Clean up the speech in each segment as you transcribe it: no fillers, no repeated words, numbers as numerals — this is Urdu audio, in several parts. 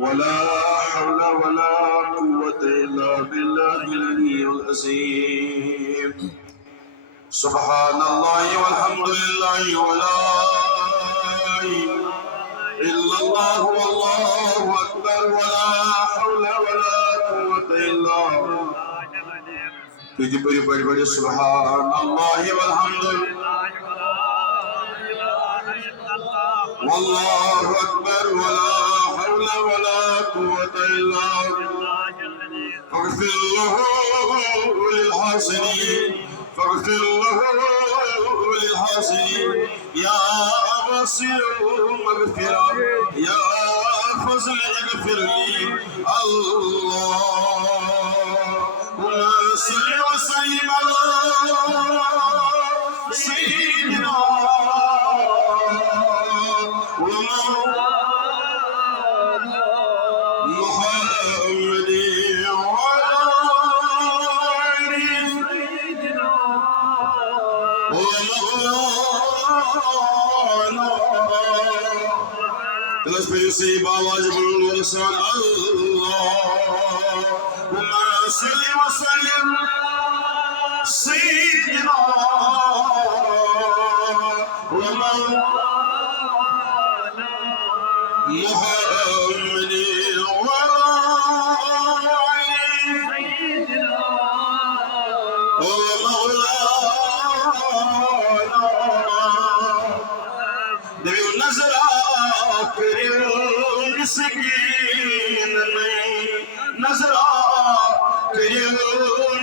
ولا حول ولا قوة إلا بالله العلي العظيم. سبحان الله والحمد لله ولا إله إلا الله والله أكبر ولا حول ولا قوة إلا بالله. سبحان الله والحمد لله والله أكبر ولا حول ولا قوة إلا بالله. فاغفر له للحاسدين فاغفر له للحاسدين يا بصير مغفرة يا فضل اغفر لي اللهم صل وسلم على سيدنا محمد وعلى آله ومولانا. Let's pray you say واجب الرسول اللهم صل وسلم سيدنا ومولانا محمد وعلى آله ومولانا. نبي النزل آخر المسكين نزل آخر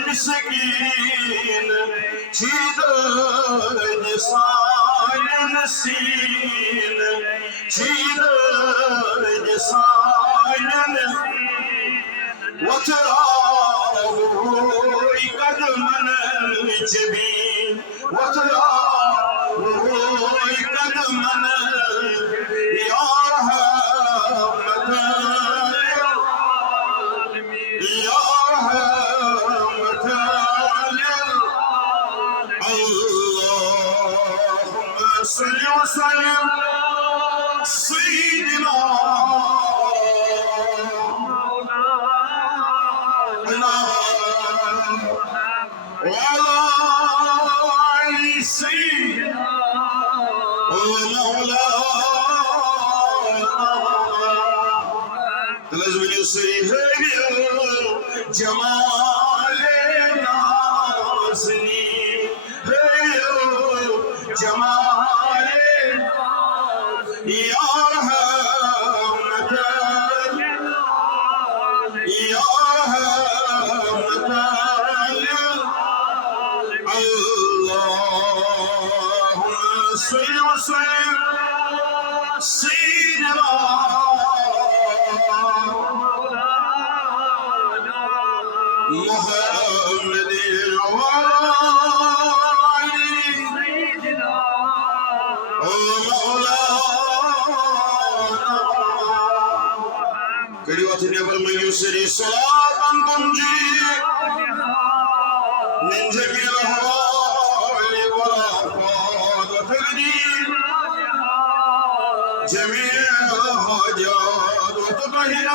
المسكين شيد جسال نسين شيد جسال وتراه قدما الجبين وتراه قدما يا رحمة يا رحمة اللهم صل وسلم سيدنا وعلى آل سيدنا ومولانا. لازم يصير جمال نازني جمال يا رحمة يا رحمة اللهم صل وسلم سيدنا محمد وعلى آله ومولانا. كلمة نبر من يسري صلاة تنجي من جميع الأهوال والآفات وتهدي جميع الحاجات وتطهر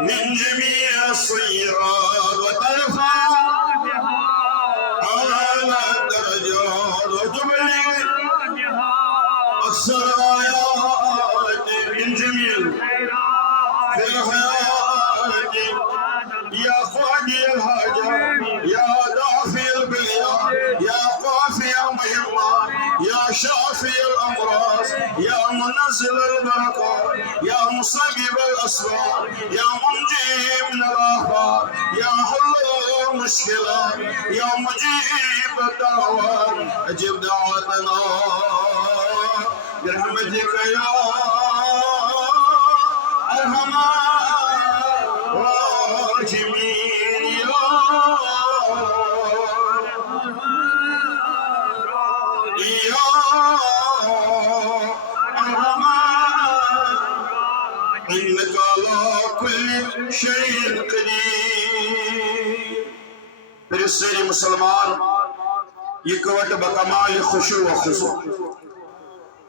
من جميع الصيرات وترفع أعلى الدرجات وتبلغ أقصى الغايات من جميع في الحياة يا قاضي الحاجات يا دافي البليات يا قافي المهمات يا شافي الأمراض يا منزل البركات يا مصيب الأسرار يا منجي من الآفات يا حل المشكلات يا مجيب الدعوات أجب دعوتنا برحمتك يا أرحم الراحمين يا أرحم إنك على كل شيء قدير. برسالة مسلمان يكوت بكمال خشوع وخضوع.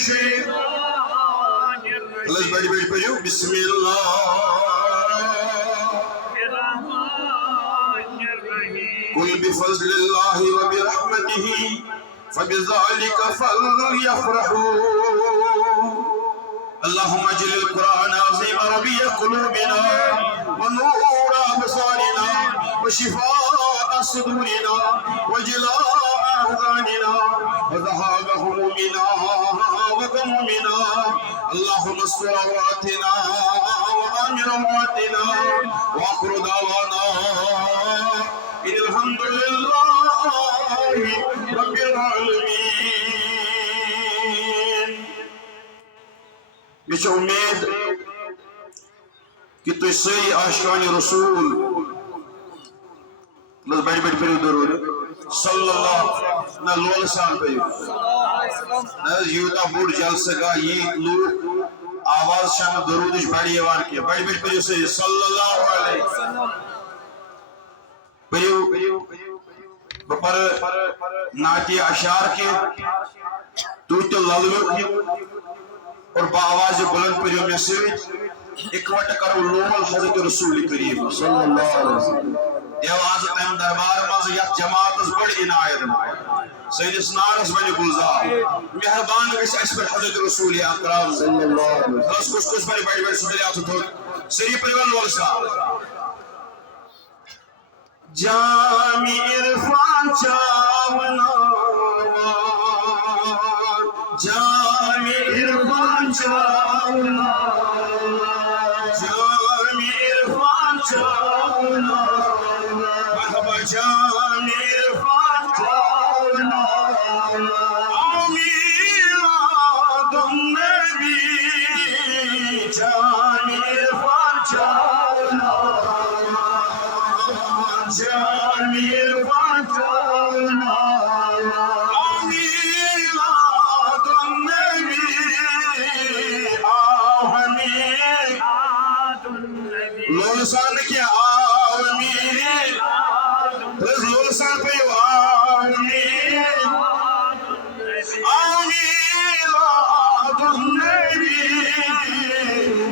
الشيطان الرجيم بسم الله الرحمن الرحيم قل بفضل الله وبرحمته فبذلك فليفرحوا اللهم اجعل القرآن العظيم ربيع قلوبنا ونور أبصارنا وشفاء صدورنا وجلاء أحزاننا وذهاب همومنا وغمومنا اللهم استر عوراتنا وآمن رواتنا وآخر دعوانا إن الحمد لله رب العالمين. مجھے امید کہ تُجھ سری عاشقان رسول بڑی بڑی پھر درود صلی اللہ نہ لول سان پہ نہ یوتا بوڑ جلسہ گاہ یہ لوگ آواز شام درودش بڑی ایوان کیا بڑی بڑی پھر سے صلی اللہ علیہ پھریو بپر ناتی اشار کے تو للو کی اور بآواز بلند پھریو میں سے اکوٹ کرو لول حضرت رسول کریم صلی اللہ علیہ وسلم دیواز تیم دربار مز یک جماعت از بڑی عنایت سیدس نارس بنی گلزار مہربان گیس اس پر حضرت رسول اکرام صلی اللہ علیہ وسلم رس کچھ کچھ بڑی بڑی بڑی سدریات تھوڑ سری پریوان ورسا جامی عرفان چاونا جامی عرفان چاونا جامی عرفان چاونا مرحبا جامی عرفان چاونا آمین النبی جامی عرفان چاونا جامی عرفان چاونا لولسان کیا آمین رز لولسان پہ آمین آمین آد النبی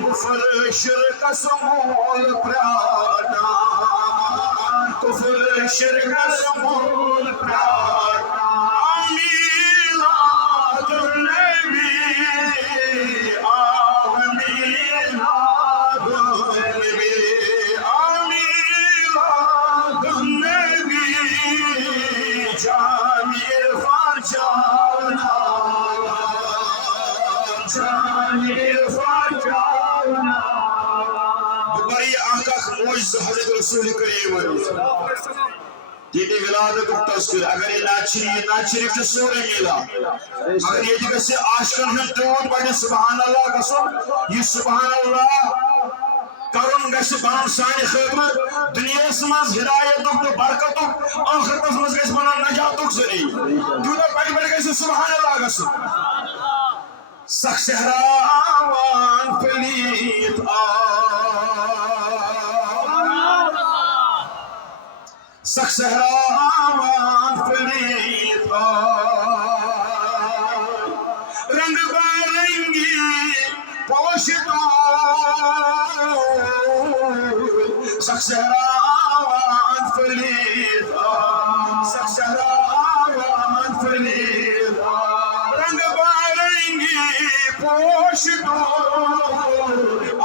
کفر شرک سمول پرانا کفر شرک سمول پرانا آمین آد النبی آمین آد النبی جامی عرفان چاونا جامی عرفان چاونا بری آقا موجز حضرت رسول کریم دیدی ولادت تذکر اگر یہ ناچری کے سورے ملا اگر یہ دیگر سے عاشقن ہم درود بڑھے سبحان اللہ قسم یہ سبحان اللہ کرن گش بنن سانی خدمت دنیا سماز ہدایت تو برکت آخرت سماز گش بنن نجات ذری دودا بڑی بڑی گش سبحان اللہ گش سخ صحراوان پلیت سخ صحراوان پلیت رنگ بارنگی پوشتو سخ صحراوان پلیت سخ صحراوان پلیت رنگ بارنگی پوشتو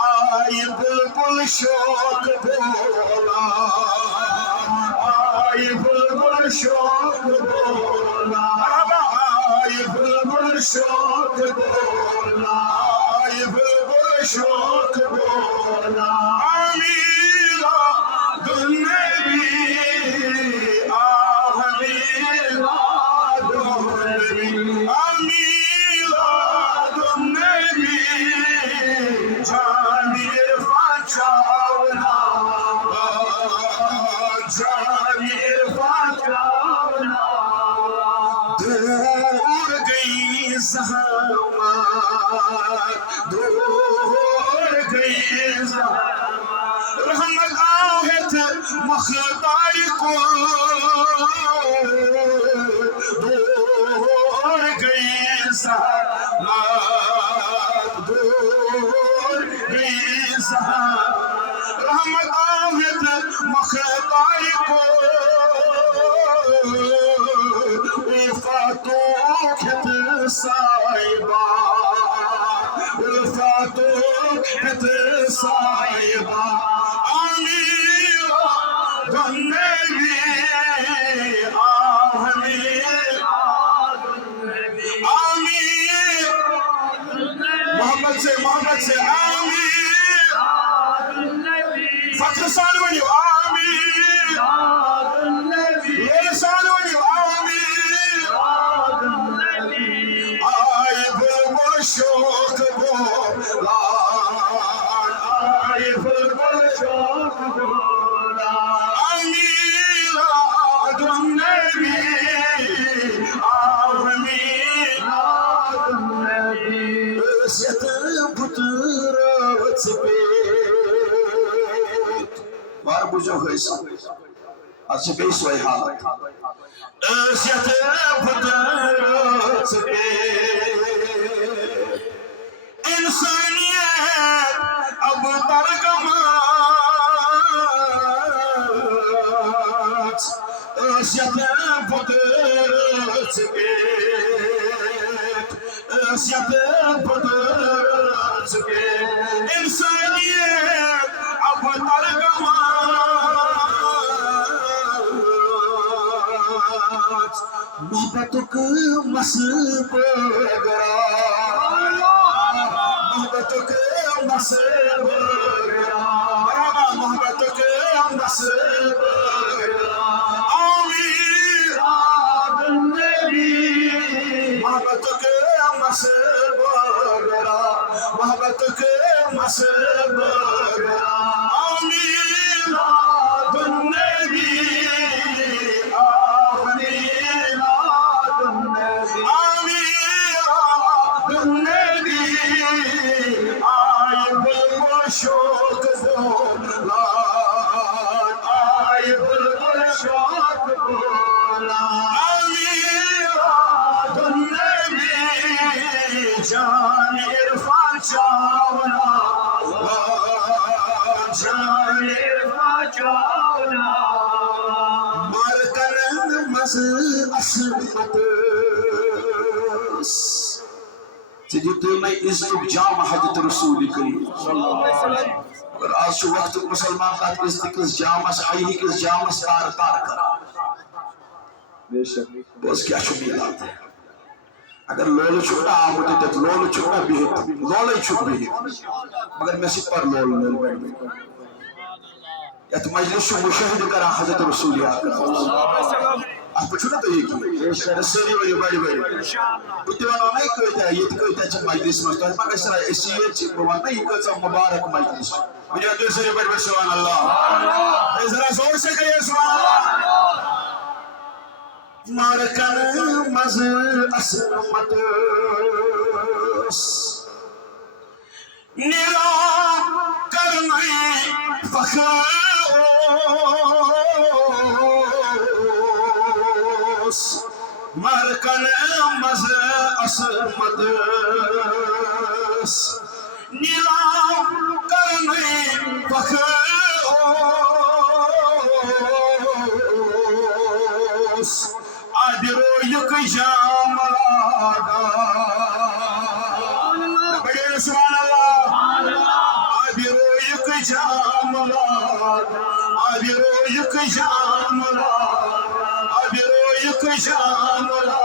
آئی بلبل شوق بولا آئی بلبل شوق بولا آئی بلبل شوق بولا آئی بلبل شوق بولا آمین آد النبی آمین آد النبی آمین آد النبی جامی عرفان چاونا جامی عرفان چاونا دور گئی زحمت دور گئی زحمت رحمت آہت مختار کو دور گئی زحمت صاحبہ الفاتو ہت صاحبہ امیر دنبی آمیر آمیر محمد سے آمیر فخر سالونی آمیر یہ سالونی آمیر آئی بلبل شوق بولان آئی بلبل شوق بولان امیر آدم نبی آمیر آدم نبی ست بطر پیت وار بجو خیسا از بیس وی حالت ست بطر پیت انسانیت اب ترگمات ست بطر پیت ست بطر پیت انسانیت اب ترگمات محبتک مسب گرا محبتک مسب گرا محبتک مسب گرا امیر آدم نبی محبتک مسب گرا محبتک مسب گرا امیر آدم نبی آمیر آدم نبی امیر آدم نبی آئی بلبل شوق بولان آئی بلبل شوق بولان امیر آدم نبی جان عرفان چاونا جان عرفان چاونا مارکن مز اسمت تجھتے میں عزت جام حضرت رسول کریم اگر آج شو وقت مسلمان کا عزت کس جام اس آئی ہی کس جام اس تار کرا بس کیا شو میلاد ہے اگر لول چھکتا آمد تک لول چھکتا بیہت لول چھک بیہت مگر میں سپر لول بیٹھ یت مجلس شو مشاہد کرا حضرت رسول آپ پچھونا تو یہ کی سری وی بڑی اتوانا نہیں کوئیتا ہے یہ کوئیتا ہے مجلس مستوى مگر سرا اسی یہ بوان نہیں کوئیتا مبارک مجلس مجھے دو سری بڑی سبحان اللہ ذرا زور سے کہیے سبحان اللہ مارکن مز اسمت نیرام کرنی فخر مارکن مز اسمت نیرام کرنی فخر آدرو یک جام لادا بڑے سبحان اللہ آدرو یک جام لادا آدرو یک جام لادا آدرو یک جام لادا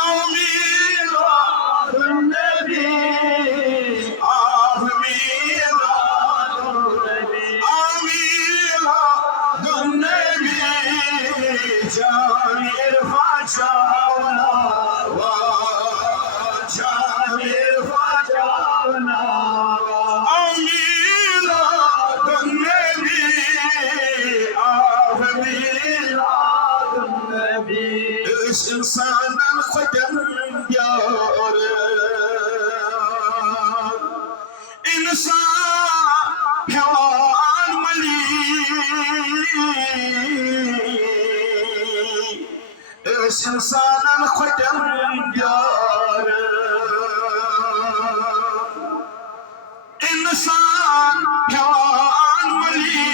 امیر آدم نبی امیر آدم نبی امیر آدم نبی جان عرفان چاونا جان عرفان چاونا امیر آدم نبی امیر آدم نبی اس انسان الخدم یار انسان حیوان ملی اس انسان الخدم یار انسان حیوان ملی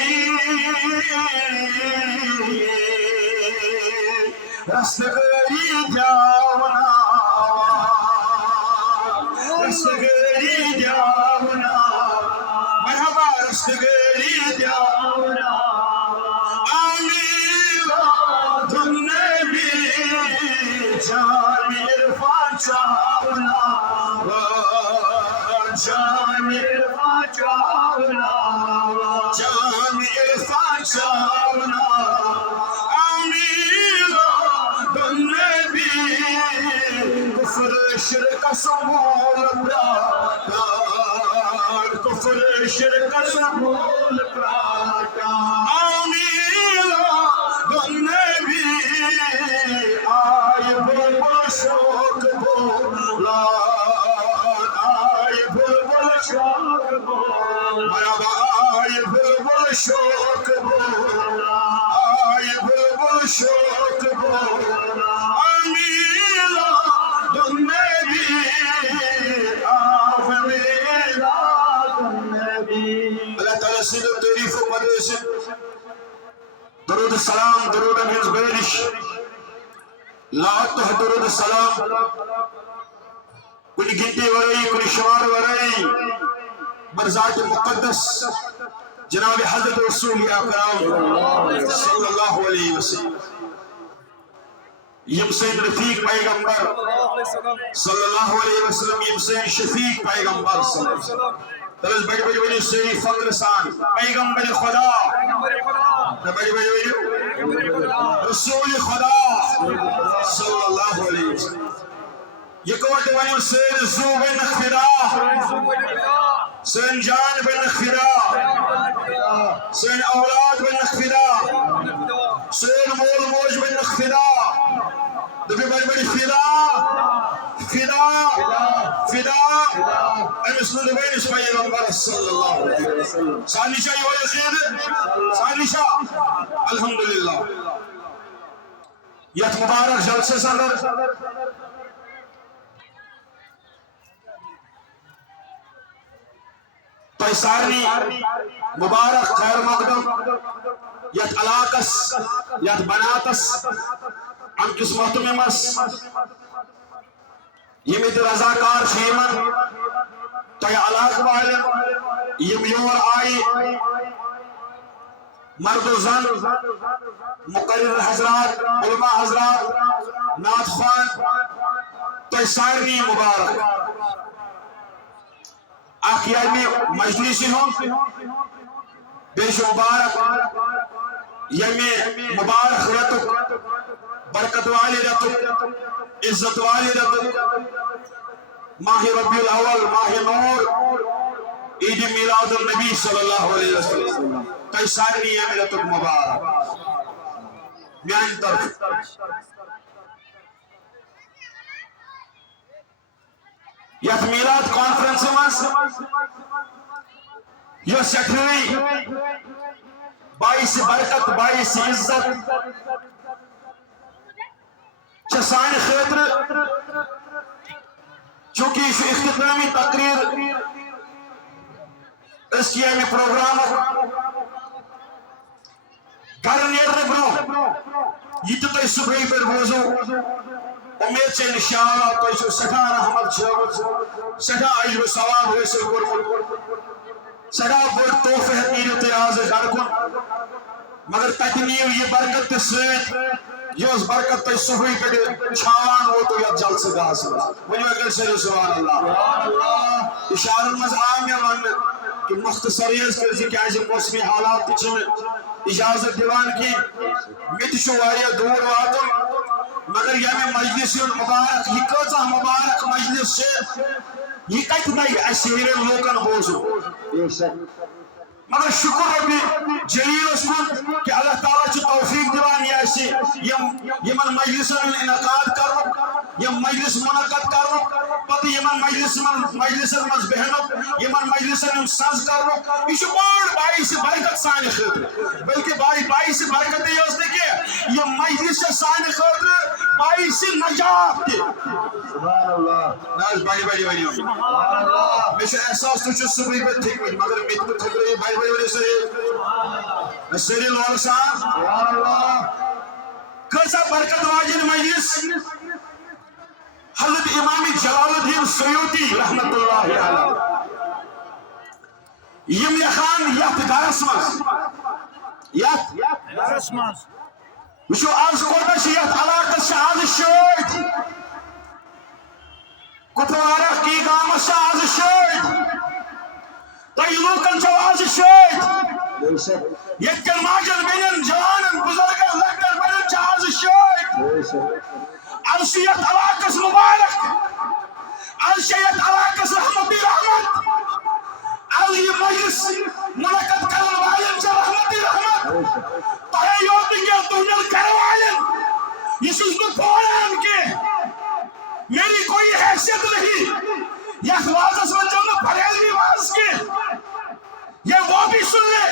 رست گری جاونا رستگاری دیاونا مرحبا رستگاری دیاونا آمیلا تم نبی جان عرفان چاونا جان عرفان چاونا جان عرفان چاونا آمیلا تم نبی کفر شرک سمول پراتا کفر شرک سمول پراتا آمیلا تم نبی آئے بلبل شوق بولا آئے بلبل شوق بولا آئے بلبل شوق بولا آئے بلبل شوق بولا آمیلا تم نبی آف میلا تم نبی اللہ تعالیٰ سے تعریف و مدح سے درود السلام درود ہنز بیرش لاعتہ درود السلام کلی گنتی ورائی کلی شمار ورائی برذات مقدس جناب حضرت رسول اکرم صلی اللہ علیہ وسلم یم سین رفیق پیغمبر صلی اللہ علیہ وسلم یم سین شفیق پیغمبر صلی اللہ علیہ وسلم درس بڑی بڑی بڑی سری فقر سان پیغمبر خدا بڑی بڑی بڑی رسول خدا صلی اللہ علیہ وسلم یہ کوٹ ونیو سین زو بن خدا سین جان بن خدا سین اولاد بن خدا سین مول موج بن خدا دبی بڑی بڑی فدا امس ندبین اس پیغمبر صلی اللہ علیہ وسلم ثانی شاہ یہ خیر ثانی شاہ الحمدللہ یہ مبارک جلسے صدر تو سارنی مبارک خیر مقدم یت علاقس یت بناتس ام کس محتممس یمت رضاکار شیمن تو علاق والن یم یور آئی مرد و زن مقرر حضرات علماء حضرات نعت خوان تو سارنی مبارک آخیانی مجلسی ہوں بیش مبارک یمی مبارک رتک برکت والی رتک عزت والی رتک ماہ ربی الاول ماہ نور عید میلاد النبی صلی اللہ علیہ وسلم کئی سارنی یمی رتک مبارک میان طرف یت میلاد کانفرنس مز یہ سیکھنی باعث برکت باعث عزت سان خاطر چونکہ یہ اختتامی تقریر اس کی امی پروگرام گھر نیرنے برو یہ تو تھی صبحی پر بوزو امید سے انشاءاللہ تو اس سٹھا رحمت چھوڑ سٹھا عجب ثواب ہوئے کرمت سٹھا بڑ توفہ نیرت آز گھر کن مگر تکنیو یہ برکت سیت یہ اس برکت تی صبحی پر چھاوان ہو تو یہ جلد سے گاہ سے ونیو اگر سے سبحان اللہ اشارہ مز آمین ون کہ مختصریز کر جی کہ آج موسمی حالات تچھن اجازت دیوان کی متشو واریا دور واتم مگر یہ مجلس مبارک یہ کتا مبارک مجلس سے یہ کت نہیں اسیر لوکن بوزو مگر شکر ربی جلیل اس کو کہ اللہ تعالیٰ چھ توفیق دیوان یہ یمن مجلس انعقاد کرو یم مجلس منعقد کرو پتہ یمن مجلس مز بہنو یمن مجلس سز کرو یہ بڑ باعث برکت سانہ خاطر بلکہ باعث برکت یہ اس کہ یہ مجلس سانہ خاطر باعث نجات سبحان اللہ ناز بڑی بڑی بڑی سبحان اللہ میں احساس تو صبح پہ ٹھیک مگر میں تو ٹھیک بھائی بڑی سری سری لول صاحب سبحان اللہ کیسا برکت واجن مجلس حضرت امام جلال الدین سیوطی رحمت اللہ علیہ یم یخان یت گرس مز وچو آز کوتا یت علاقہ آز شاید کتوارہ کی گامس آز شاید تھی لوکن چو آز شاید یتکن ماجن بینن جوانن بزرگن لکٹن بینن چو آز شاید الشیت علاقہ مبارک الشیت علاقہ رحمتی رحمت علی مجلس منعقد کرن والن چ رحمتی رحمت تہے یوت کے تہندن گھر والن یہ چھس بہ پوران کے میری کوئی حیثیت نہیں یتھ وازس من چل بریلوی واز کے یہ وہ بھی سن لے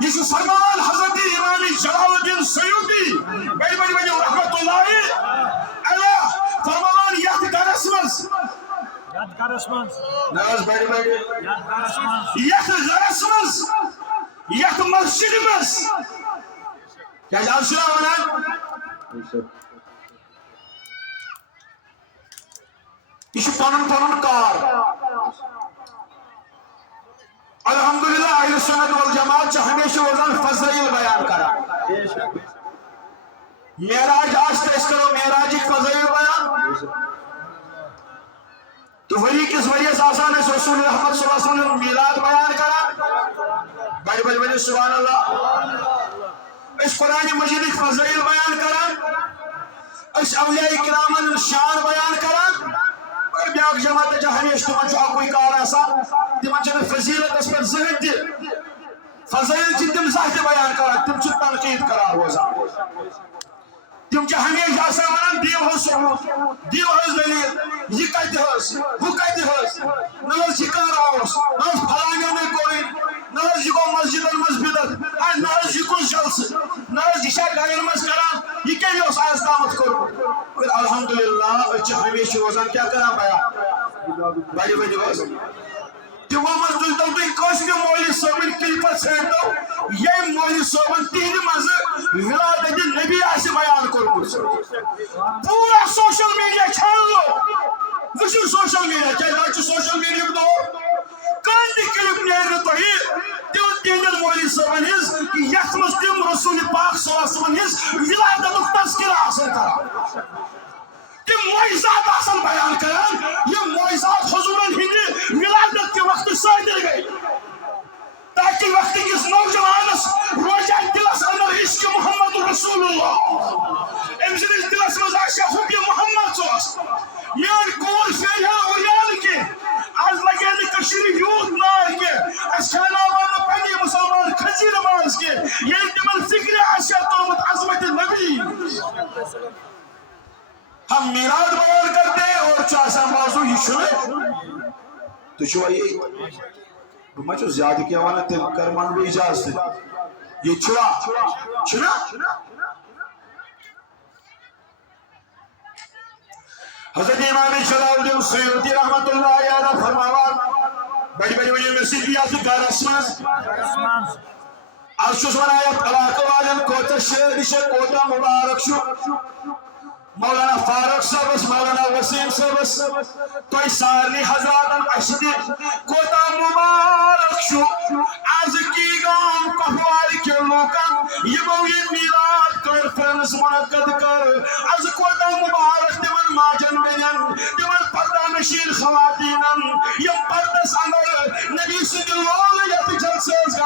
یہ فرمان حضرت امام جلال الدین سیوطی بڑی بڑی بڑی رحمت اللہ علیہ فرمان یتھ گرس مز ناز بڑی بڑی یتھ گرس مز یتھ مسجد مز کیا جان سنا ونان یہ پنن پنن کار الحمدللہ اہل سنت والجماعت ہمیشہ روزان فضائل بیان کرا معراج آج تیس کرو معراج فضائل بیان تو وہی کس وجہ سے آسان ہے رسول رحمت صلی اللہ علیہ وسلم میلاد بیان کرا بڑی بڑی بڑی سبحان اللہ اس قرآن مجید فضائل بیان کرا اس اولیاء کرامن شان بیان کرا اور بیاق جماعت جا ہمیشہ تمن چھ کوئی کار آسان تمن چھ فضیلت اس پر زہد دی فضائل چھ تم زہد بیان کرا تم چھ تنقید کرا روزان تم چھ ہمیشہ آسان ونان دیو حس دلیل یہ کتہ حس وہ کتہ حس نہ یہ کار آوس نہ فلانیو نے کوئی نہ یہ گو مسجدن مز بدت نہ یہ کس جلس نہ یہ شاہ گھرن مز کران یہ کمی اس آز دامت کرو پھر الحمدللہ اچھ ہمیشہ روزان کیا کران بیان بڑی بڑی بات تمو مز تل تل کس بھی مولوی صٲبن کلپت ژھانڈو یہ مولوی صٲبن تہندِ مز ولادت نبی آسہِ بیان کورمُت پورا سوشل میڈیا چھان لو وچھو سوشل میڈیا کیا سوشل میڈیا دور کان تہ کلپ نیرِ تۄہہِ تہندین مولوی صٲبن ہٕنٛز یتھ منٛز تِم رسول پاک صلی اللہ علیہ وسلم ہٕنٛز ولادتُک تذکرہ آسن کران تم معجزات آسن بیان کران یہ معجزات حضورن ہندِ ولادت کے وقت صادر گئی تاکہ وقت کس نوجوانس روزہ دلس اندر عشق محمد رسول اللہ ام سندس دلس مز آسیا حب محمد صوص میان کول فیل اوریان کے آج لگے کشیر یوت نار کے اس کھاناوان پنی مسلمان خزیر ماز کے یہ تمن فکر آسیا تومت عظمت نبی ہم میلاد بیان کرتے ہیں اور چاسا موضوع یہ شنو تو چھو یہ بما چھو زیادہ کیا وانا تل کر منو اجازت یہ چھوا چھنا حضرت امام جلال الدین سیوطی رحمت اللہ علیہ فرماوان بڑی بڑی بڑی مسجدیات گرسمز آج چھوس ونایت علاقہ والن کوتا شہر کوتا مبارک شو مولانا فاروق صاحب مولانا وسیم صاحب تو سارے حضرات اشد کوتا مبارک شو آز کی گام کپوار کے لوکن یمو یہ میلاد کانفرنس منعقد کر آز کوتا مبارک تمن ماجن بینن تمن پردہ نشین خواتینن یم پردس اندر نبی صلی اللہ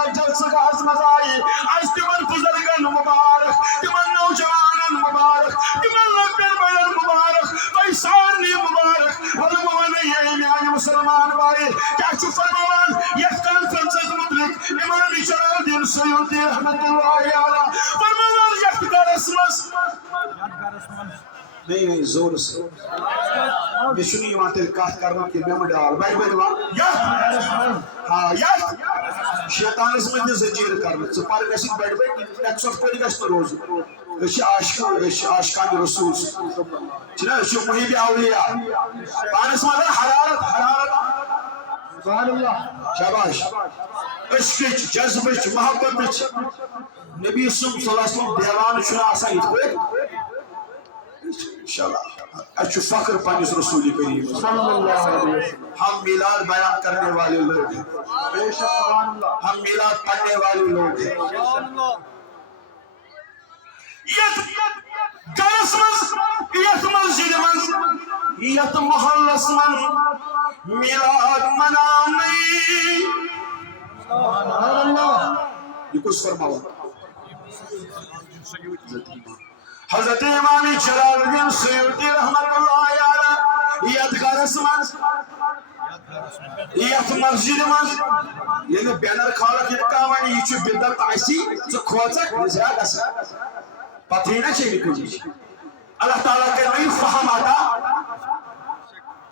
جلسہ کا حضمت آئی آج تمن بزرگن مبارک تمن نوجوانن مبارک تمن مبارک تو سارے مبارک علماء یہ میان مسلمان بھائی کیا چھو فرمان یہ کانفرنس مطلق امام جلال الدین سیوطی رحمت اللہ علیہ فرمان یہ گرس مز نہیں زور سے میں سنی وہاں تیل کات کرنا کہ میں ڈال بیٹھ بیٹھ وہاں ہاں شیطان اس میں زنجیر کرنا سپار گسی بیٹھ بیٹھ ایک سوچ پڑی گشت روز اش عاشقان رسول چنا اش محب اولیاء پانس مگر حرارت سبحان اللہ شاباش عشق جذبہ محبت نبی صلی اللہ علیہ وسلم دیوان چھنا آسان یت پٲٹھۍ انشاءاللہ اچھو فخر پانیس رسول کریم صلی اللہ علیہ وسلم. ہم میلاد بیان کرنے والے لوگ ہیں. ہم میلاد پڑھنے والے لوگ ہیں. یت گرس مز یت مسجد مز یت محلس مز میلاد منانے یہ کچھ فرماؤ. حضرت امام جلال الدین سیوطی رحمت اللہ علیہ یت گرس مز یت مسجد مز یعنی بینر کھالک یہ کامانی یہ چھو بدت آئیسی تو کھوچک زیادہ سا پتہ ہی نہ چاہیے کچھ. اللہ تعالیٰ کے نہیں فہم آتا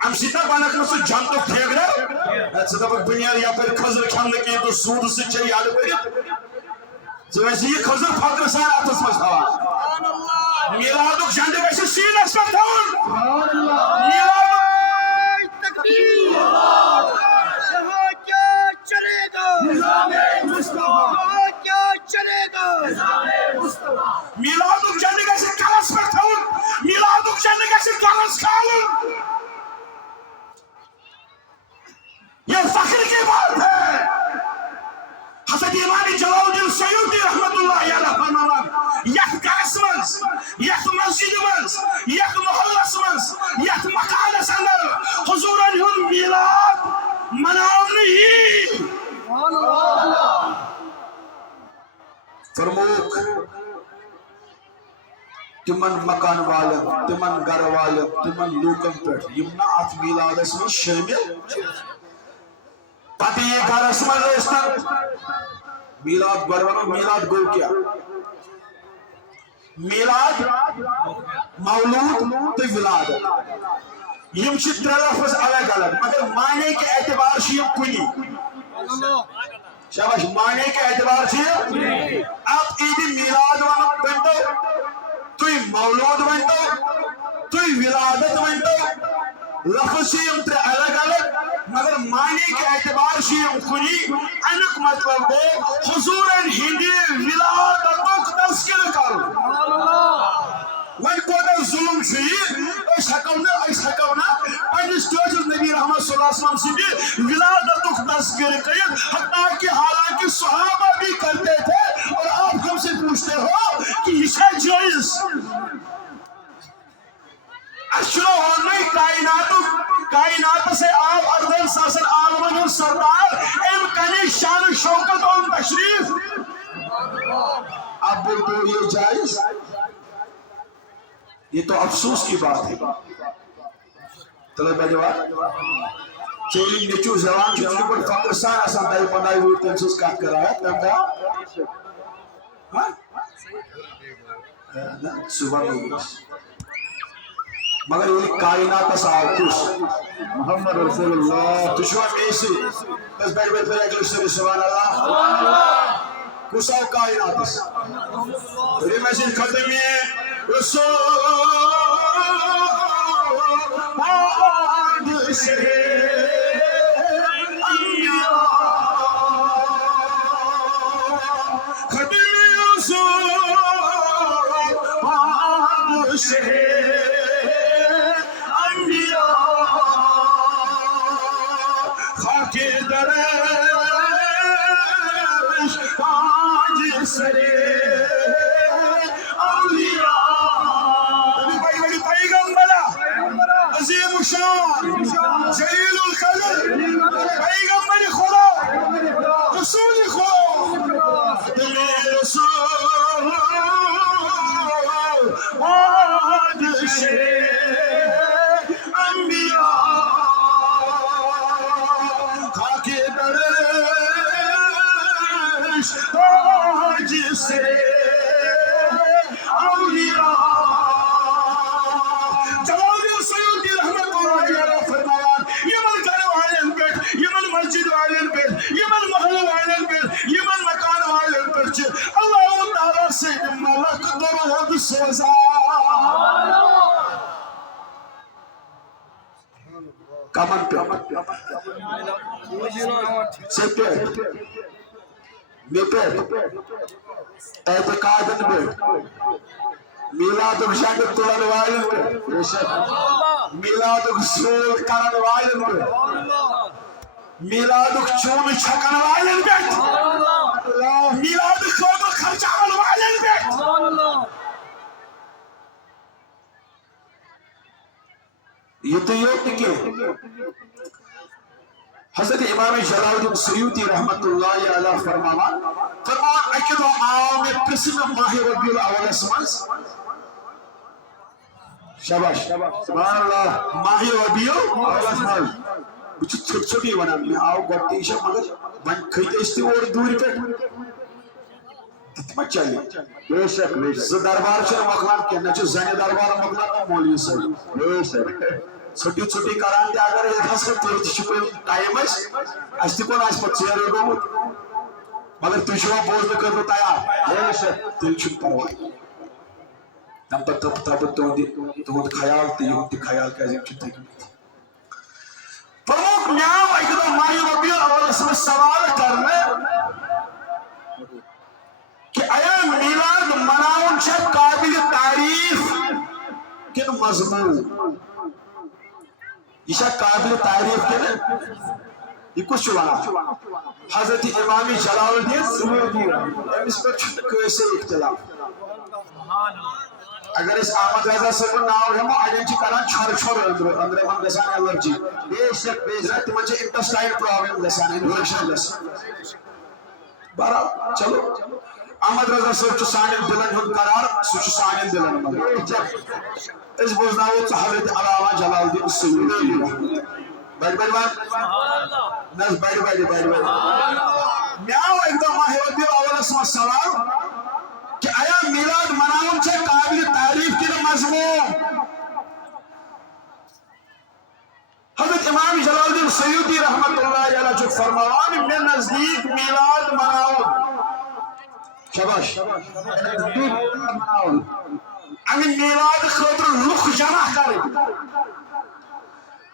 ہم سیتا بانک نسو جانتو تھیگ رہا سیتا بک بنیار یا پر خضر کھان لکی تو سود سے چاہیے یاد پڑی تو ویسے یہ خضر فقر سار آتس مجھ تھا میلادک جاندے ویسے سین اسپیکٹ تھا میلادک تکبیر یہاں کیا چلے گا نظام مصطفیٰ یہاں کیا چلے گا نظام مصطفیٰ میلادک جاندے ویسے کلس پر تھا میلادک جاندے ویسے کلس کھالن یہ فخر کی بات ہے. حضرت امام جلال الدین سیوطی رحمت اللہ علیہ فرمایا یک گرس مز یک مسجد مز یک محلس مز یک مکانس اندر حضورن ہن میلاد مناونی فرموک تمن مکان والن تمن گھر والن تمن لوکن پہ یم ات میلادس میں شامل پتہ یہ گھرس مز میلاد گروانا میلاد گو کیا میلاد مولود تو ولادت یم چھ ترے لفظ الگ الگ مگر معنی کے اعتبار سے یم کنی شاباش معنی کے اعتبار سے آپ عید میلاد ونتو توی مولود ونتو توی ولادت ونتو لفظ سے یم ترے الگ الگ مگر معنی کے اعتبار سے یم کنی انک مطلب گو حضورن ہندی ولادتک تذکر کرو وی کوتا ظلم چھی اس حکونا پنیس توجد نبی رحمت صلی اللہ علیہ وسلم سے ولادتک تذکر کریں حتیٰ کہ حالانکہ صحابہ بھی کرتے تھے اور آپ ہم سے پوچھتے ہو کہ یہ ہے جائز اشرو ہونے کائنات سے آپ اردن ساسر عالمن سردار امکانی شان شوکت اور تشریف آپ بولتے ہو یہ جائز یہ تو افسوس کی بات ہے. طلبہ جواب چیلنگ نیچو زوان چھوٹی پر فقر سان آسان دائی پندائی ہوئی تنسوس کات کر رہا ہے تم کا صبح ہوئی مگر یہ کائنات ساوکوس محمد رسول اللہ تشوار میسی بس بیٹھ بیٹھ پر اکلو سبی سبحان اللہ کساو کائنات تری میسین ختمی رسول باد سے انبیاء ختمی رسول باد سے سرے اولیاء بڑی بڑی پیغمبر عظیم شان جلیل القدر پیغمبر خدا رسول خدا دل رسول بادشاہ انبیاء خاک درش سے اولیاء جلال سیوطی رحمت اللہ علیہ فرمایا یمن گھر والن پہ یمن مسجد والن پہ یمن محل والن پہ یمن مکان والن پہ اللہ تعالیٰ سے ملک درود سوزا کمن پہ سے پیٹ میں پیٹ اعتقادن بیٹ میلاد جنڈ تلن والن پہ میلاد سول کرن والن پہ میلاد چون چھکن والن پہ میلاد خاطر خرچان والن پہ یہ تو یہ کہ حضرت امام جلال الدین سیوطی رحمت اللہ علیہ فرماوان اکہ دہ آو میں پرسن ماہ ربیع الاول مز شاباش سبحان اللہ ماہ ربیع الاول مز بچ چھوٹ چھوٹی ونان میں آو گوٹی شب مگر ون کھیتے اس تی اور دوری پہ تتما چلی بے شک ز دربار چھ مقلان کہ نہ چھ زنی دربار مقلان مولوی صاحب بے شک چھوٹی چھوٹی کران تے اگر ہس تو چھپے ٹائم اس تی کون اس پچیر گوت مگر تو چھو بوز کر تیار بے شک تل چھ پرواہ تم تب تو خیال تے یہ خیال کا جب چھ پروک نیام ایک دو ماہ ربیع الاول میں سوال کرنے کہ آیا میلاد مناون چھے قابل تعریف کن مضمون یہ چھے قابل تعریف کن یہ کچھ چوانا حضرت امام جلال الدین سیوطی اس پر چھت کیسے اختلاف اگر اس احمد رضا صاحب ناو ہے وہ اڑین چھ کران چھر چھر اندر من گسان الرجی بے شک تمن چھ انٹسٹائن پرابلم گسان انفیکشن گسان بہرحال چلو احمد رضا صاحب چھ سانن دلن ہند قرار سہ چھ سانن دلن مگر اس بوزناو حضرت علامہ جلال الدین سیوطی بڑ بڑ نس بڑ میاو ایک دم ماہ ربیع الاول میں سوال کہ آیا میلاد مناون چھے قابل تعریف کن مضمون حضرت امام جلال الدین سیوطی رحمت اللہ علیہ جو فرماوان میں نزدیک میلاد مناون شباش اگر میلاد خاطر لخ جمع کریں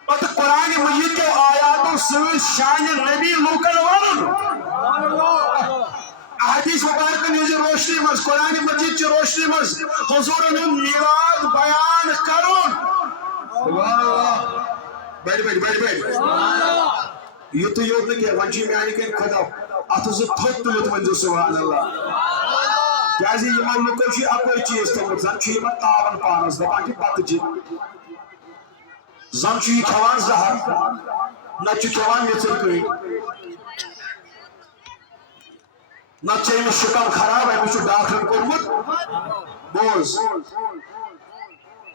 اور قرآن مجید کے آیاتوں سے شان نبی لوکن ون احادیث مبارکہ نیز روشنی مز قرآن مجید کی روشنی مز حضور نے میلاد بیان کرون بڑھ یہ تو یوت کہ ونچی میانی کن خدا ات ز تھوت تلت ونجو سبحان اللہ کیازِ یمن لوکو چھ اکوئی چیز تھومت زن چھ یمن تاون پانس دپان چھ بتہ چھ زن چھ یہ کھوان زہر نہ چھ کھوان میژر کٔٹۍ نہ چھ أمِس شکم خراب أمِس چھُ ڈاکٹرن کوٚرمُت بوز